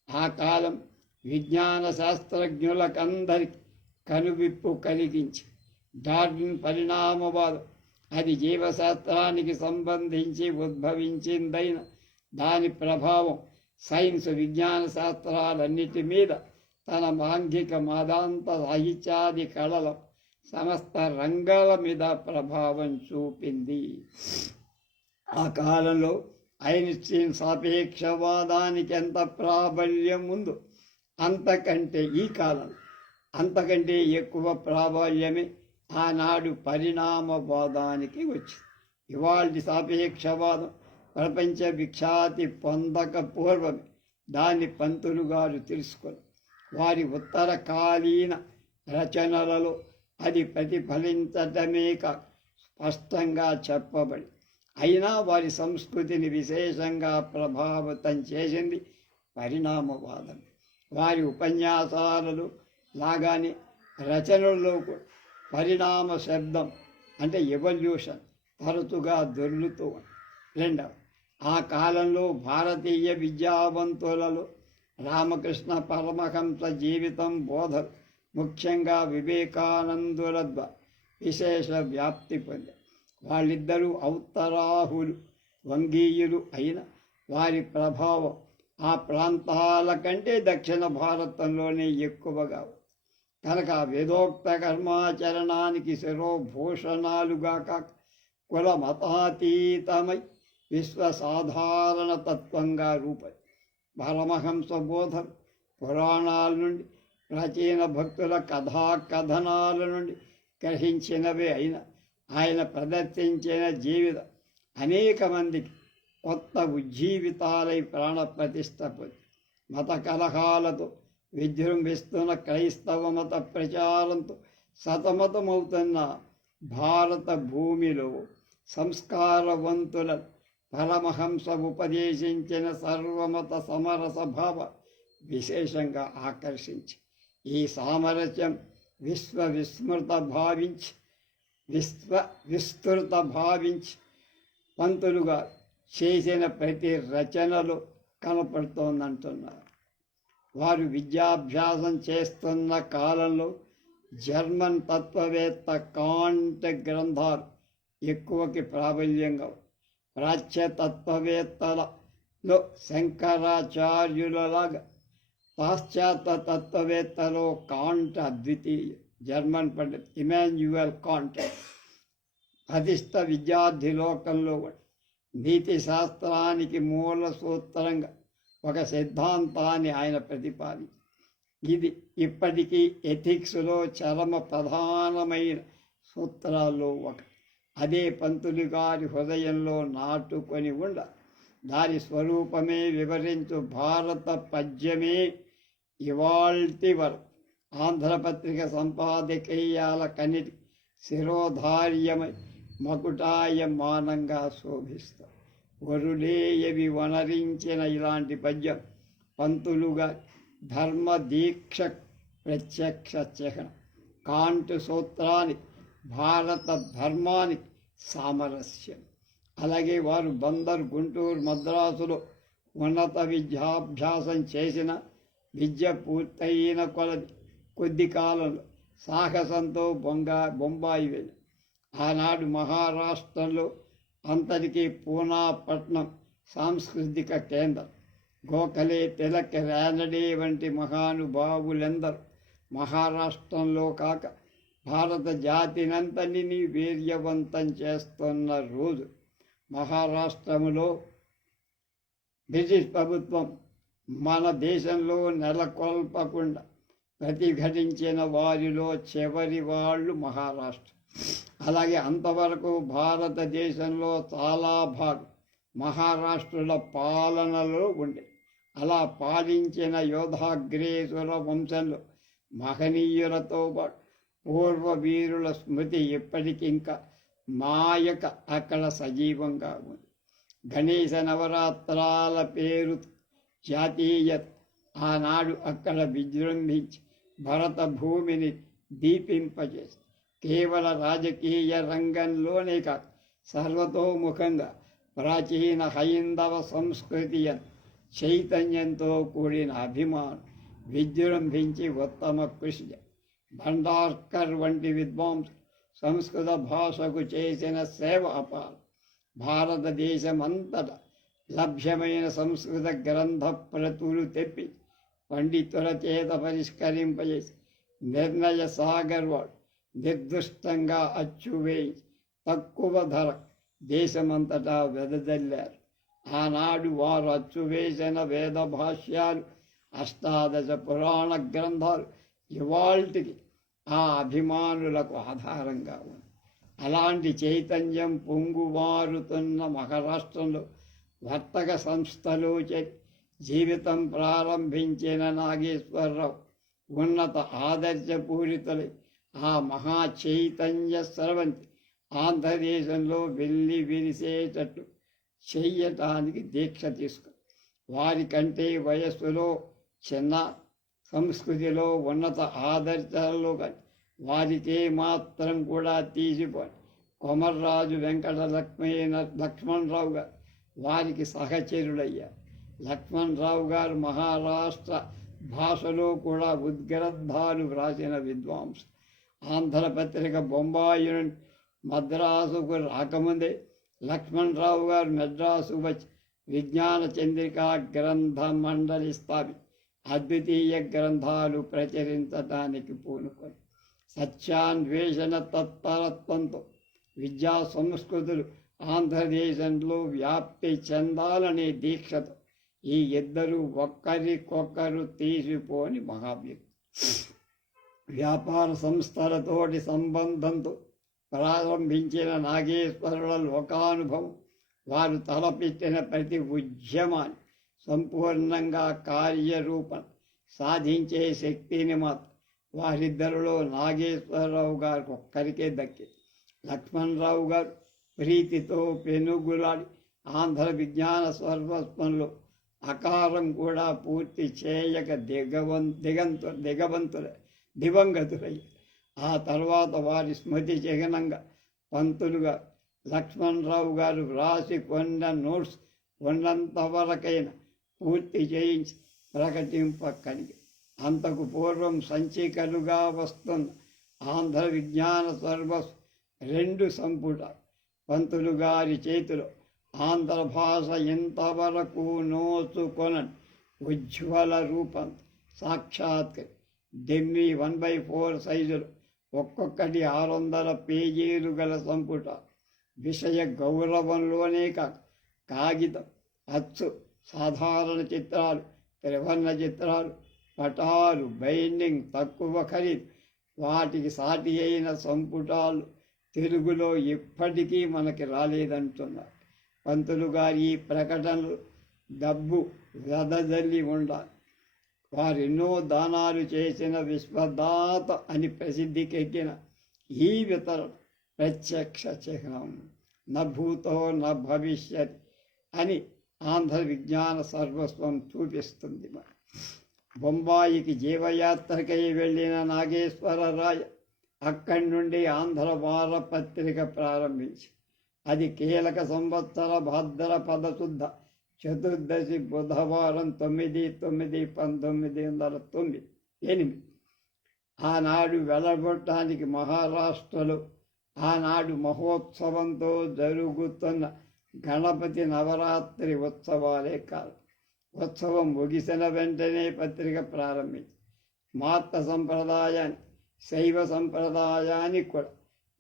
ఆ కాలం విజ్ఞాన శాస్త్రజ్ఞులకందరికీ కనువిప్పు కలిగించి డార్విన్ పరిణామవాదం అది జీవశాస్త్రానికి సంబంధించి ఉద్భవించిందైన దాని ప్రభావం సైన్స్ విజ్ఞాన శాస్త్రాలన్నిటి మీద తన మాంఘిక మాదాంత సాహిత్యాది కళల సమస్త రంగాల మీద ప్రభావం చూపింది. ఆ కాలంలో ఐన్స్టీన్ సాపేక్షవాదానికి ఎంత ప్రాబల్యం ఉందో అంతకంటే ఈ కాలం అంతకంటే ఎక్కువ ప్రాబల్యమే ఆనాడు పరిణామవాదానికి వచ్చింది. ఇవాళ సాపేక్షవాదం ప్రపంచ విఖ్యాతి పొందక పూర్వమే దాన్ని పంతులు గారు తెలుసుకొని వారి ఉత్తరకాలీన రచనలలో అది ప్రతిఫలించటమే కాక స్పష్టంగా చెప్పబడి, అయినా వారి సంస్కృతిని విశేషంగా ప్రభావితం చేసింది పరిణామవాదం. వారి ఉపన్యాసాలలో లాగానే రచనల్లో కూడా పరిణామ శబ్దం అంటే ఎవల్యూషన్ తరచుగా దొర్లుతూ ఉంది. రెండవ, ఆ కాలంలో భారతీయ విద్యావంతులలో రామకృష్ణ పరమహంస జీవితం బోధలు ముఖ్యంగా వివేకానందుల విశేష వ్యాప్తి పొందారు. వాళ్ళిద్దరూ ఔత్తరాహులు, వంగీయులు అయిన వారి ప్రభావం ఆ ప్రాంతాల కంటే దక్షిణ భారతంలోనే ఎక్కువగా. కనుక వేదోక్త కర్మాచరణానికి శిరోభూషణాలుగా కాక కుల మతాతీతమై విశ్వసాధారణ తత్వంగా రూపొంది. పరమహంస బోధలు పురాణాల నుండి, ప్రాచీన భక్తుల కథాకథనాల నుండి గ్రహించినవే అయిన ఆయన ప్రదర్శించిన జీవితం అనేక మందికి కొత్త ఉజ్జీవితాలై ప్రాణప్రతిష్ఠ పొంది. మత కలహాలతో విజృంభిస్తున్న క్రైస్తవ మత ప్రచారంతో సతమతమవుతున్న భారత భూమిలో సంస్కారవంతుల పరమహంస ఉపదేశించిన సర్వమత సమరస భావ విశేషంగా ఆకర్షించి ఈ సామరస్యం విస్తృత భావించి పంతులుగా చేసిన ప్రతి రచనలో కనపడుతోందంటున్నారు. వారు విద్యాభ్యాసం చేస్తున్న కాలంలో జర్మన్ తత్వవేత్త కాంట్ గ్రంథాలు ఎక్కువకి ప్రాబల్యంగా, ప్రాచ్య తత్వవేత్తలలో శంకరాచార్యులలాగా పాశ్చాత్య తత్వవేత్తలో కాంట్ అద్వితీయ. జర్మన్ పండిత్ ఇమాన్యుయల్ కాంట్ అధిష్ట విద్యార్థి లోకంలో నీతి శాస్త్రానికి మూల సూత్రంగా ఒక సిద్ధాంతాన్ని ఆయన ప్రతిపాదించి ఇది ఇప్పటికీ ఎథిక్స్లో చరమ ప్రధానమైన సూత్రాల్లో ఒక. అదే పంతులు గారి హృదయంలో నాటుకొని ఉండ దాని స్వరూపమే వివరించు భారత పద్యమే ఇవాల్టి వరకు ఆంధ్రపత్రిక సంపాదకీయాల కన్నిటి శిరోధార్యమై మకుటాయమానంగా శోభిస్తారు. వరులేయవి వనరించిన ఇలాంటి పద్యం పంతులుగా ధర్మ దీక్ష ప్రత్యక్ష చిహ్నం. కాంట్ సూత్రానికి భారత ధర్మానికి సామరస్యం. అలాగే వారు బందర్, గుంటూరు, మద్రాసులో ఉన్నత విద్యాభ్యాసం చేసిన విద్య పూర్తయిన కొద్ది కాలంలో సాహసంతో బొంబాయి వెళ్ళి ఆనాడు మహారాష్ట్రలో అంతటికీ పూనా పట్నం సాంస్కృతిక కేంద్రం. గోఖలే, తిలక్, రానడే వంటి మహానుభావులెందరూ మహారాష్ట్రంలో కాక భారత జాతినంతటినీ వీర్యవంతం చేస్తున్న రోజు. మహారాష్ట్రములో బ్రిటిష్ ప్రభుత్వం మన దేశంలో నెలకొల్పకుండా ప్రతిఘటించిన వారిలో చివరి వాళ్ళు మహారాష్ట్ర. అలాగే అంతవరకు భారతదేశంలో చాలా భాగం మహారాష్ట్రుల పాలనలో ఉండే. అలా పాలించిన యోధాగ్రేసుల వంశంలో మహనీయులతో పాటు పూర్వ వీరుల స్మృతి ఇప్పటికింకా మాయక అక్కడ సజీవంగా ఉంది. గణేశ నవరాత్రాల పేరు జాతీయత ఆనాడు అక్కడ విజృంభించి భరత భూమిని దీపింపజేసి కేవల రాజకీయ రంగంలోనే కాక సర్వతోముఖంగా ప్రాచీన హైందవ సంస్కృతి చైతన్యంతో కూడిన అభిమానం విజృంభించి ఉత్తమ కృషి. భండార్కర్ వంటి విద్వాంసులు సంస్కృత భాషకు చేసిన సేవ అపారం. భారతదేశమంతటా లభ్యమైన సంస్కృత గ్రంథ ప్రతులు తెప్పి పండితుల చేత పరిష్కరింపజేసి నిర్ణయ సాగర్ వాడు నిర్దుష్టంగా అచ్చువేయించి తక్కువ ధర దేశమంతటా వెదజల్లారు. ఆనాడు వారు అచ్చువేసిన వేద భాష్యాలు, అష్టాదశ పురాణ గ్రంథాలు ఇవాల్టికి ఆ అభిమానులకు ఆధారంగా ఉంది. అలాంటి చైతన్యం పొంగువారుతున్న మహారాష్ట్రంలో వర్తక సంస్థలు జీవితం ప్రారంభించిన నాగేశ్వరరావు ఉన్నత ఆదర్శపూరితులై ఆ మహా చైతన్య స్రవంతి ఆంధ్రదేశంలో వెళ్ళి విరిసేటట్టు చెయ్యటానికి దీక్ష తీసుకుని వారికంటే వయస్సులో చిన్న, సంస్కృతిలో ఉన్నత ఆదర్శాలలో కానీ వారికే మాత్రం కూడా తీసిపోయి కొమర్రాజు వెంకట లక్ష్మణరావు గారు వారికి సహచరుడయ్యారు. లక్ష్మణరావు గారు మహారాష్ట్ర భాషలో కూడా ఉద్గ్రంథాలు వ్రాసిన విద్వాంసు. ఆంధ్రపత్రిక బొంబాయి నుండి మద్రాసుకు రాకముందే లక్ష్మణరావు గారు మెడ్రాసు వచ్చి విజ్ఞాన చంద్రికా గ్రంథ మండలి స్థాపించి అద్వితీయ గ్రంథాలు ప్రచురించడానికి పూనుకొని సత్యాన్వేషణ తత్పరత్వంతో విద్యా సంస్కృతులు ఆంధ్రదేశంలో వ్యాప్తి చెందాలనే దీక్షతో ఈ ఇద్దరు ఒక్కరికొక్కరు తీసిపోని మహావ్యక్తి. వ్యాపార సంస్థలతోటి సంబంధంతో ప్రారంభించిన నాగేశ్వరుల లోకానుభవం వారు తలపెట్టిన ప్రతి ఉద్యమాన్ని సంపూర్ణంగా కార్యరూపం సాధించే శక్తిని మాత్రం వారిద్దరిలో నాగేశ్వరరావు గారికి ఒక్కరికే దక్కింది. లక్ష్మణరావు గారు ప్రీతితో పెనుగులాడి ఆంధ్ర విజ్ఞాన సర్వస్వంలో అకారం కూడా పూర్తి చేయక దివంగతులయ్యారు. ఆ తర్వాత వారి స్మృతి చిహ్నంగా పంతులుగా లక్ష్మణరావు గారు వ్రాసి కొన్న నోట్స్ ఉన్నంతవరకైనా పూర్తి చేయించి ప్రకటింపగలిగి అంతకు పూర్వం సంచికలుగా వస్తున్న ఆంధ్ర విజ్ఞాన సర్వస్ 2 సంపుటాలు పంతులు గారి చేతిలో ఆంధ్ర భాష ఇంతవరకు నోచుకొనని ఉజ్వల రూపం సాక్షాత్కరి డెమ్మి 1/4 సైజులు ఒక్కొక్కటి 600 పేజీలు గల సంపుటాలు. విషయ గౌరవంలోనే కాక కాగితం, అచ్చు, సాధారణ చిత్రాలు, త్రివర్ణ చిత్రాలు, పటాలు, బైండింగ్ తక్కువ ఖరీదు. వాటికి సాటి అయిన సంపుటాలు తెలుగులో ఇప్పటికీ మనకి రాలేదంటున్నారు. పంతులు గారి ఈ ప్రకటనలు డబ్బు వెదజల్లి ఉండాలి. వారెన్నో దానాలు చేసిన విశ్వదాత అని ప్రసిద్ధికెక్కిన ఈ వితరణ ప్రత్యక్ష చిహ్నం. న భూతో న భవిష్యత్ అని ఆంధ్ర విజ్ఞాన సర్వస్వం చూపిస్తుంది. బొంబాయికి జీవయాత్రకై వెళ్ళిన నాగేశ్వరరాయ అక్కడి నుండి ఆంధ్ర వారపత్రిక ప్రారంభించి అది కీలక సంవత్సర భాద్రపద శుద్ధ చతుర్దశి బుధవారం 9/9/1908 ఆనాడు వెలగొట్టడానికి మహారాష్ట్రలో ఆనాడు మహోత్సవంతో జరుగుతున్న గణపతి నవరాత్రి ఉత్సవాలే కాదు. ఉత్సవం ముగిసిన వెంటనే పత్రిక ప్రారంభించి స్మార్త సంప్రదాయాన్ని, శైవ సంప్రదాయానికి కూడా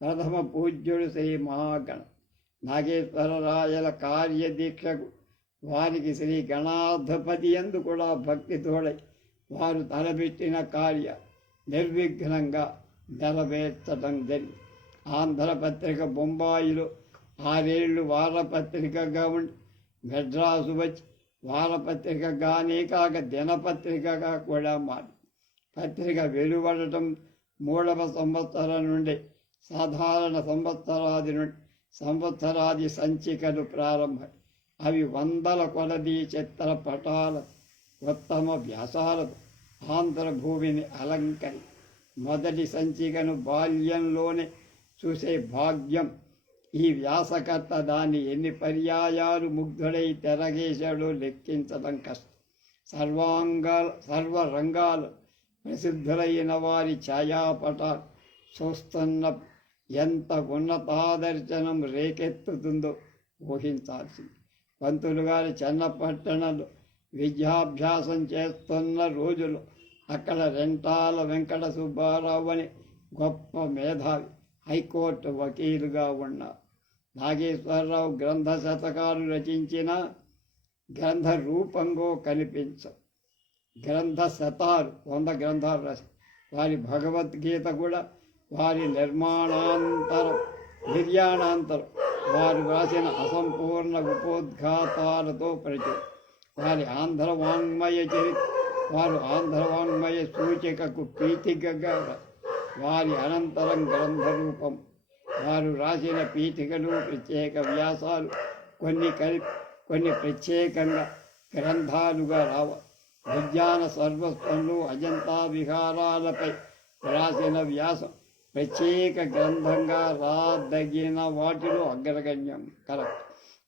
ప్రథమ పూజ్యుడు శ్రీ మహాగణ నాగేశ్వరరాయల కార్యదీక్షకు వారికి శ్రీ గణాధిపతి యందు కూడా భక్తి తోడై వారు తలపెట్టిన కార్య నిర్విఘ్నంగా నెరవేర్చడం జరిగింది. ఆంధ్రపత్రిక బొంబాయిలో 6 ఏళ్ళు వారపత్రికగా ఉండి మెడ్రాసు వచ్చి వారపత్రికగానే కాక దినపత్రికగా కూడా మారి పత్రిక వెలువడటం 3వ సంవత్సరం నుండి సాధారణ సంవత్సరాది సంచికలు ప్రారంభం. అవి 100ల కొలది చిత్రపటాల ఉత్తమ వ్యాసాలతో ఆంధ్రభూమిని అలంకరి మొదటి సంచికను బాల్యంలోనే చూసే భాగ్యం ఈ వ్యాసకర్త దాన్ని ఎన్ని పర్యాయాలు ముగ్ధుడై తెరగేశాడో లెక్కించడం కష్టం. సర్వరంగాలు ప్రసిద్ధులైన వారి ఛాయాపటాలు చూస్తున్న ఎంత ఉన్నతాదర్శనం రేకెత్తుతుందో ఊహించాల్సింది. పంతులు గారి చెన్నపట్టణంలో విద్యాభ్యాసం చేస్తున్న రోజులు అక్కడ రెంటాల వెంకట సుబ్బారావు అని గొప్ప మేధావి హైకోర్టు వకీలుగా ఉన్నారు. నాగేశ్వరరావు గ్రంథ శతకాలు రచించిన గ్రంథ రూపంగా కనిపించవు. గ్రంథ శతాలు 100 గ్రంథాలు రాశారు. వారి భగవద్గీత కూడా వారి నిర్యాణాంతరం వారు రాసిన అసంపూర్ణ ఉపోద్ఘాతాలతో పరిచయం. వారు ఆంధ్ర వాంగ్మయ సూచికకు పీఠికగా వారి అనంతరం గ్రంథ రూపం. వారు రాసిన పీఠికలు ప్రత్యేక వ్యాసాలు కొన్ని ప్రత్యేకంగా గ్రంథాలుగా రావాలి. విజ్ఞాన సర్వస్వంలో అజంతా విహారాలపై రాసిన వ్యాసం ప్రత్యేక గ్రంథంగా రాదగిన వాటిలో అగ్రగణ్యం కరెక్ట్.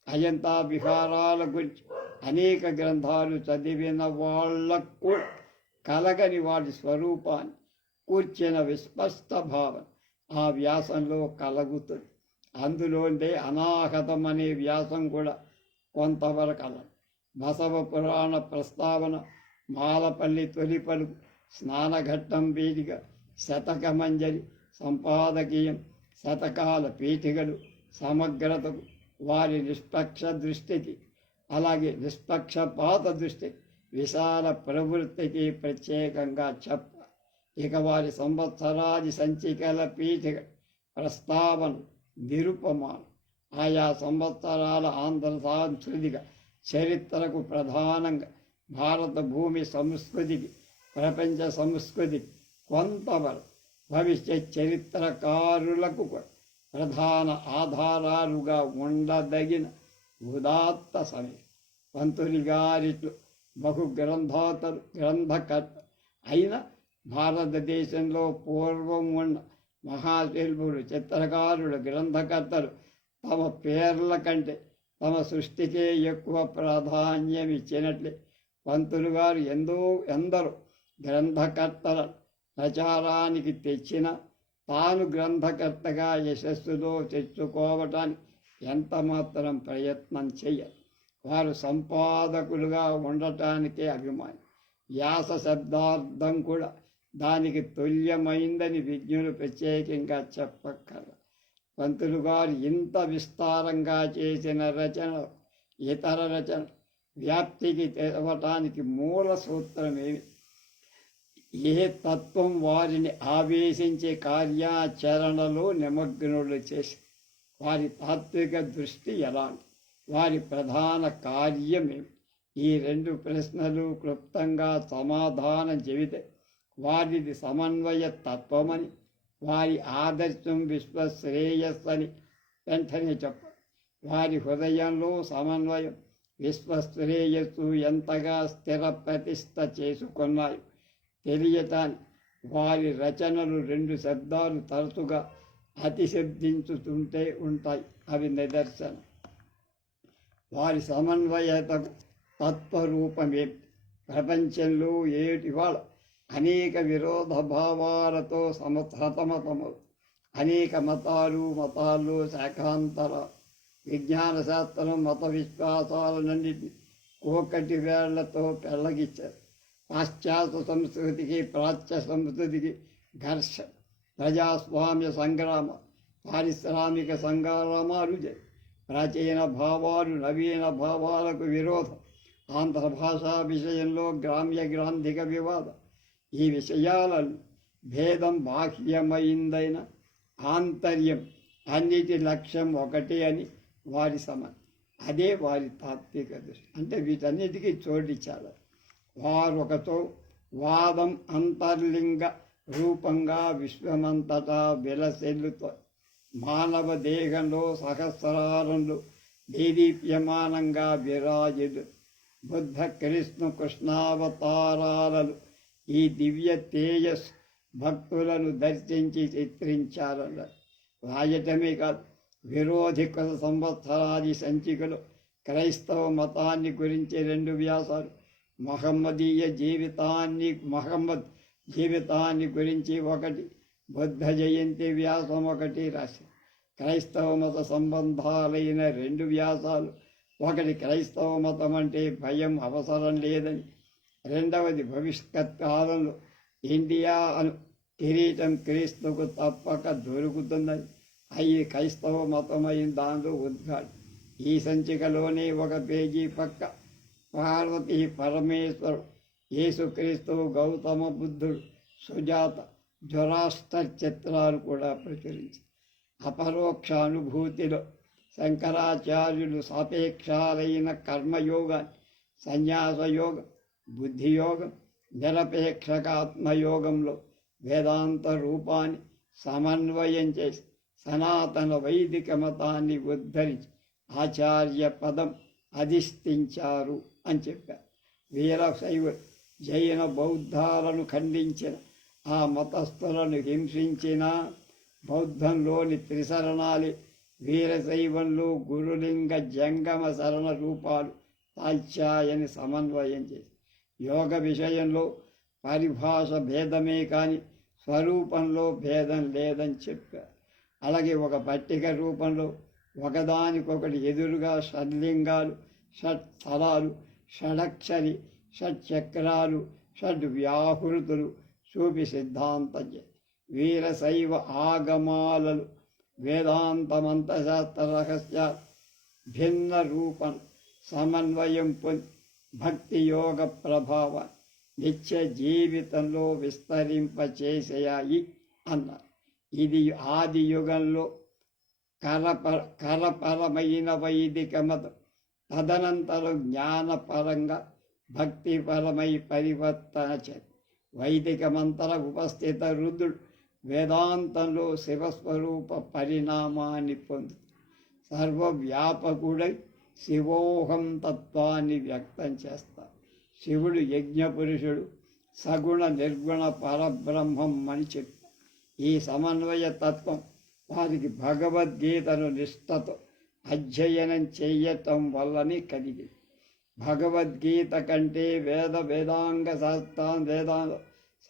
అజంతా విహారాల గురించి అనేక గ్రంథాలు చదివిన వాళ్లకు కలగని వాటి స్వరూపాన్ని కూర్చిన విస్పష్ట భావన ఆ వ్యాసంలో కలుగుతుంది. అందులోనే అనాహతం అనే వ్యాసం కూడా కొంతవరకు అలా. బసవ పురాణ ప్రస్తావన, మాలపల్లి తొలి పలుకు, స్నానఘట్టం వేదిక, శతకమంజరి, సంపాదకీయం, శతకాల పీఠికలు సమగ్రతకు వారి నిష్పక్ష దృష్టికి అలాగే నిష్పక్షపాత దృష్టికి విశాల ప్రవృత్తికి ప్రత్యేకంగా చెప్ప. ఇక వారి సంవత్సరాది సంచికల పీఠిక ప్రస్తావన నిరుపమానం. ఆయా సంవత్సరాల ఆంధ్ర సాంస్కృతిక చరిత్రకు ప్రధానంగా భారత భూమి సంస్కృతికి ప్రపంచ సంస్కృతికి కొంతవరకు భవిష్యత్ చరిత్రకారులకు ప్రధాన ఆధారాలుగా ఉండదగిన ఉదాత్త సమయం. పంతులు గారిట్లు బహు గ్రంథకర్త అయిన భారతదేశంలో పూర్వం ఉన్న మహాశిల్పులు, చిత్రకారులు, గ్రంథకర్తలు తమ పేర్ల కంటే తమ సృష్టికే ఎక్కువ ప్రాధాన్యం ఇచ్చినట్లే పంతులు గారు ఎందరో గ్రంథకర్తల ప్రచారానికి తెచ్చిన తాను గ్రంథకర్తగా యశస్సులో తెచ్చుకోవటానికి ఎంత మాత్రం ప్రయత్నం చెయ్యరు. వారు సంపాదకులుగా ఉండటానికే అభిమాని. వ్యాస శబ్దార్థం కూడా దానికి తుల్యమైందని విజ్ఞులు ప్రత్యేకంగా చెప్పక్కర్ల. పంతులు గారు ఇంత విస్తారంగా చేసిన రచన ఇతర రచన వ్యాప్తికి తెవటానికి మూల సూత్రమేమి? ఏ తత్వం వారిని ఆవేశించే కార్యాచరణలో నిమగ్నులు చేసి వారి తాత్విక దృష్టి ఎలాంటి, వారి ప్రధాన కార్యమేమి? ఈ 2 ప్రశ్నలు క్లుప్తంగా సమాధానం చెబితే వారిది సమన్వయ తత్వమని, వారి ఆదర్శం విశ్వశ్రేయస్సని వెంటనే చెప్పారు. వారి హృదయంలో సమన్వయం, విశ్వశ్రేయస్సు ఎంతగా స్థిర ప్రతిష్ఠ చేసుకున్నాయో తెలియటానికి వారి రచనలు 2 శబ్దాలు తరచుగా అతిశబ్దించుతుంటే ఉంటాయి. అవి నిదర్శనం. వారి సమన్వయతకు తత్వరూపమే. ప్రపంచంలో ఏటివాళ అనేక విరోధ భావాలతో సతమతమవు. అనేక మతాల్లో శాఖాంతర విజ్ఞాన శాస్త్రం మత విశ్వాసాలన్నింటినీ కోకటి వేళ్లతో పెళ్లగిచ్చారు. పాశ్చాత్య సంస్కృతికి ప్రాచ్య సంస్కృతికి ఘర్షణ, ప్రజాస్వామ్య సంగ్రామ, పారిశ్రామిక సంగ్రామాలు ప్రాచీన భావాలు నవీన భావాలకు విరోధం, ఆంధ్ర భాషా విషయంలో గ్రామ్య గ్రాంధిక వివాదం. ఈ విషయాలను భేదం బాహ్యమైందైన ఆంతర్యం అన్నిటి లక్ష్యం ఒకటే అని వారి అదే వారి తాత్విక దృష్టి. అంటే వీటన్నిటికీ చోటిచ్చారు. వారొకతో వాదం అంతర్లింగ రూపంగా విశ్వమంతటా విలసెల్లుతో మానవ దేహంలో సహస్రారంలో దేదీప్యమానంగా విరాజులు బుద్ధ కృష్ణావతారాలను ఈ దివ్య తేజస్ భక్తులను దర్శించి చిత్రించారన్నారు. రాయటమే కాదు, విరోధి కొత్త సంవత్సరాది సంచికలు క్రైస్తవ మతాన్ని గురించి 2 వ్యాసాలు, మహమ్మద్ జీవితాన్ని గురించి 1, బుద్ధ జయంతి వ్యాసం 1 రాశారు. క్రైస్తవ మత సంబంధాలైన 2 వ్యాసాలు, 1 క్రైస్తవ మతం అంటే భయం అవసరం లేదని, 2వది భవిష్యత్ కాలంలో ఇండియా కిరీటం క్రీస్తుకు తప్పక దొరుకుతుందని, అవి క్రైస్తవ మతమైన దానిలో ఉద్ఘాటన. ఈ సంచికలోనే 1 పేజీ పక్క పార్వతీ పరమేశ్వరుడు, యేసుక్రీస్తు, గౌతమ బుద్ధుడు, సుజాత, జొరాస్టర్ చిత్రాలు కూడా ప్రచురించి అపరోక్ష అనుభూతిలో శంకరాచార్యులు సాపేక్షాలైన కర్మయోగాన్ని, సన్యాసయోగం, బుద్ధియోగం, నిరపేక్షకాత్మయోగంలో వేదాంత రూపాన్ని సమన్వయం చేసి సనాతన వైదిక మతాన్ని ఉద్ధరించి ఆచార్య పదం అధిష్ఠించారు అని చెప్పారు. వీరశైవ జైన బౌద్ధాలను ఖండించిన, ఆ మతస్థులను హింసించిన బౌద్ధంలోని త్రిశరణాలే వీరశైవంలో గురులింగ జంగమ శరణ రూపాలు తాల్చాయని సమన్వయం చేసి యోగ విషయంలో పరిభాష భేదమే కానీ స్వరూపంలో భేదం లేదని చెప్పారు. అలాగే 1 పట్టిక రూపంలో ఒకదానికొకటి ఎదురుగా షడ్లింగాలు, షట్స్థలాలు, షడక్షరి, షట్చక్రాలు, షడ్వ్యాహృతులు చూపి సిద్ధాంతం వీరశైవ ఆగమాలలు వేదాంత మంత్రశాస్త్ర రహస్య భిన్న రూపం సమన్వయం పొంది భక్తి యోగ ప్రభావాన్ని నిత్య జీవితంలో విస్తరింపచేసాయి అన్నారు. ఇది ఆది యుగంలో కరపరమైన వైదిక మతం, తదనంతరం జ్ఞానపరంగా భక్తిపరమై పరివర్తన చెంది వైదిక మంత్ర ఉపస్థిత రుద్రుడు వేదాంతంలో శివస్వరూప పరిణామాన్ని పొంది సర్వవ్యాపకుడై శివోహం తత్వాన్ని వ్యక్తం చేస్తారు. శివుడు యజ్ఞపురుషుడు, సగుణ నిర్గుణ పరబ్రహ్మం అని చెప్పారు. ఈ సమన్వయ తత్వం వారికి భగవద్గీతను నిష్ఠతో అధ్యయనం చేయటం వల్లనే కలిగింది. భగవద్గీత కంటే వేదాంగ వేదాంత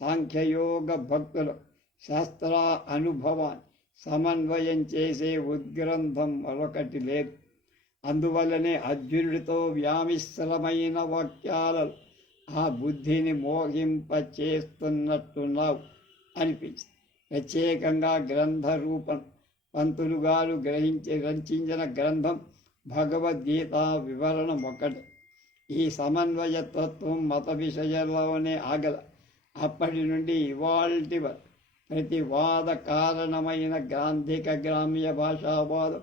సాంఖ్యయోగ భక్తుల శాస్త్ర అనుభవాన్ని సమన్వయం చేసే ఉద్గ్రంథం మరొకటి లేదు. అందువల్లనే అర్జునుడితో వ్యామిశ్రమైన వాక్యాలలో ఆ బుద్ధిని మోహింపచేస్తున్నట్టున్నావు అనిపించింది. ప్రత్యేకంగా గ్రంథ రూపం పంతులు గారు రచించిన గ్రంథం భగవద్గీత వివరణ 1. ఈ సమన్వయతత్వం మత విషయంలోనే ఆగల. అప్పటి నుండి ఇవాల్టి వరకు ప్రతి వాద కారణమైన గ్రాంధిక గ్రామ్య భాషావాదం,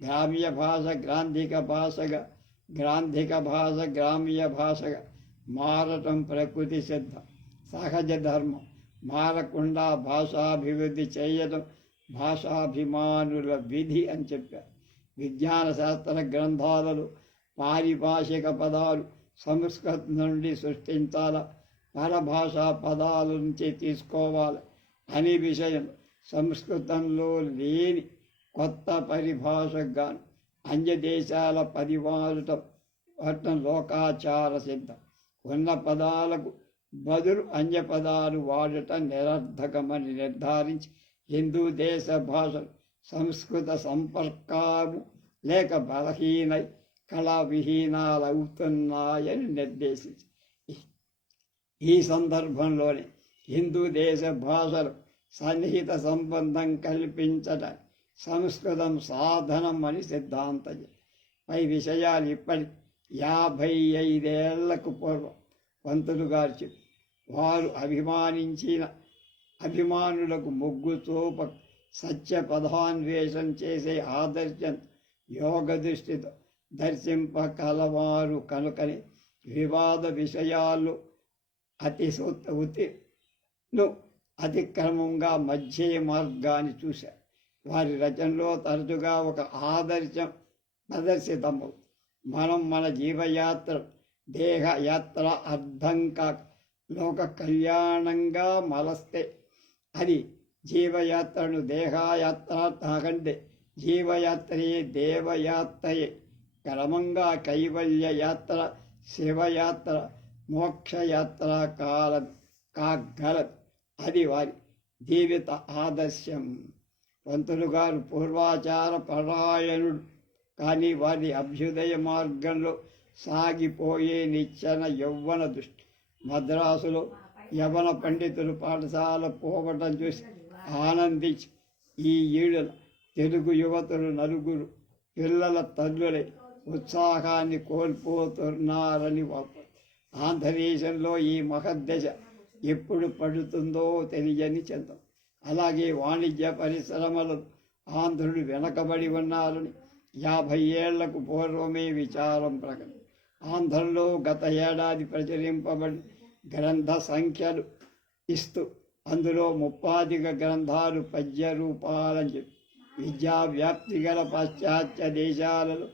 గ్రామ్య భాష గ్రాంధిక భాషగా, గ్రాంధిక భాష గ్రామ్య భాషగా మారటం ప్రకృతి సిద్ధం, సహజ ధర్మం. మారకుండా భాషాభివృద్ధి చేయడం భాషాభిమానుల విధి అని చెప్పారు. విజ్ఞాన శాస్త్ర గ్రంథాలలో పారిభాషిక పదాలు సంస్కృతం నుండి సృష్టించాలా, పరభాషా పదాల నుంచి తీసుకోవాలి అనే విషయం సంస్కృతంలో లేని కొత్త పరిభాషకు గాను అన్య దేశాల పరివాడటం లోకాచార సిద్ధం. ఉన్న పదాలకు బదులు అన్య పదాలు వాడటం నిరర్ధకమని నిర్ధారించి హిందూ దేశ భాషలు సంస్కృత సంపర్కాలు లేక బలహీనై కళా విహీనాలవుతున్నాయని నిర్దేశించి ఈ సందర్భంలోనే హిందూ దేశ భాషలు సన్నిహిత సంబంధం కల్పించడానికి సంస్కృతం సాధనం అని సిద్ధాంతం. పై విషయాలు ఇప్పటి 55 పూర్వం పంతులు గారు చెప్పి వారు అభిమానించిన అభిమానులకు మొగ్గు చూప సత్య పదాన్వేషం చేసే ఆదర్శం యోగ దృష్టితో దర్శింప కలవారు కనుకని వివాద విషయాలు అతిక్రమంగా మధ్య మార్గాన్ని చూశారు. వారి రచనలో తరచుగా ఒక ఆదర్శం ప్రదర్శితము. మనం మన జీవయాత్ర దేహయాత్ర అర్థం కాక లోక కళ్యాణంగా మలస్తే అది జీవయాత్రను దేహయాత్ర కాకంటే జీవయాత్రయే దేవయాత్రయే క్రమంగా కైవల్య యాత్ర శివయాత్ర మోక్షయాత్ర కాగలదు. అది వారి జీవిత ఆదర్శం. పంతులు గారు పూర్వాచార పరాయణుడు కానీ వారి అభ్యుదయ మార్గంలో సాగిపోయే నిచ్చెన యవ్వన దృష్టి. మద్రాసులో యవన పండితులు పాఠశాల పోవటం చూసి ఆనందించి ఈ ఏడున తెలుగు యువతులు నలుగురు పిల్లల తల్లులై ఉత్సాహాన్ని కోల్పోతున్నారని వాపోరు. ఆంధ్రదేశంలో ఈ మహద్దశ ఎప్పుడు పడుతుందో తెలియని చెందం. అలాగే వాణిజ్య పరిశ్రమలు ఆంధ్రుడు వెనకబడి ఉన్నారని 50 ఏళ్లకు పూర్వమే విచారం ప్రకటన. ఆంధ్రలో గత ఏడాది ప్రచురింపబడి గ్రంథ సంఖ్యలు ఇస్తూ అందులో 30 గ్రంథాలు పద్య రూపాలని చెప్పి విద్యా వ్యాప్తి గల పాశ్చాత్య దేశాలలో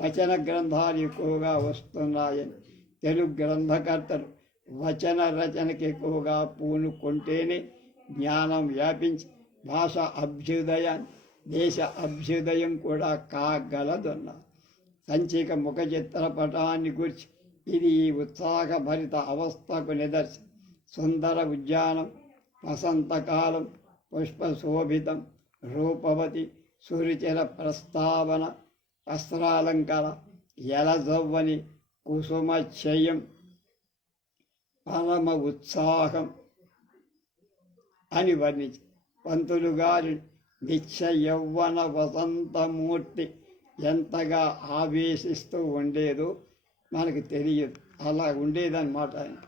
వచన గ్రంథాలు ఎక్కువగా వస్తున్నాయని తెలుగు గ్రంథకర్తలు వచన రచనకు ఎక్కువగా పూనుకుంటేనే జ్ఞానం వ్యాపించి భాష అభ్యుదయాన్ని దేశ అభ్యుదయం కూడా కాగలదన్నారు. సంచిక ముఖ చిత్రపటాన్ని గురించి ఇది ఈ ఉత్సాహభరిత అవస్థకు నిదర్శనం. సుందర ఉద్యానం, వసంతకాలం, పుష్పశోభితం, రూపవతి, సురుచిర ప్రస్తావన, వస్త్రాలంకార, ఎలజవ్వని, కుసుమచ్చయం, పరమ ఉత్సాహం అని వర్ణించి పంతులు గారి నిత్య యవ్వన వసంతమూర్తి ఎంతగా ఆవేశిస్తూ ఉండేదో మనకు తెలియదు. అలా ఉండేదన్నమాట ఆయన.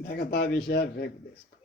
మిగతా విషయాలు రేపు తీసుకో.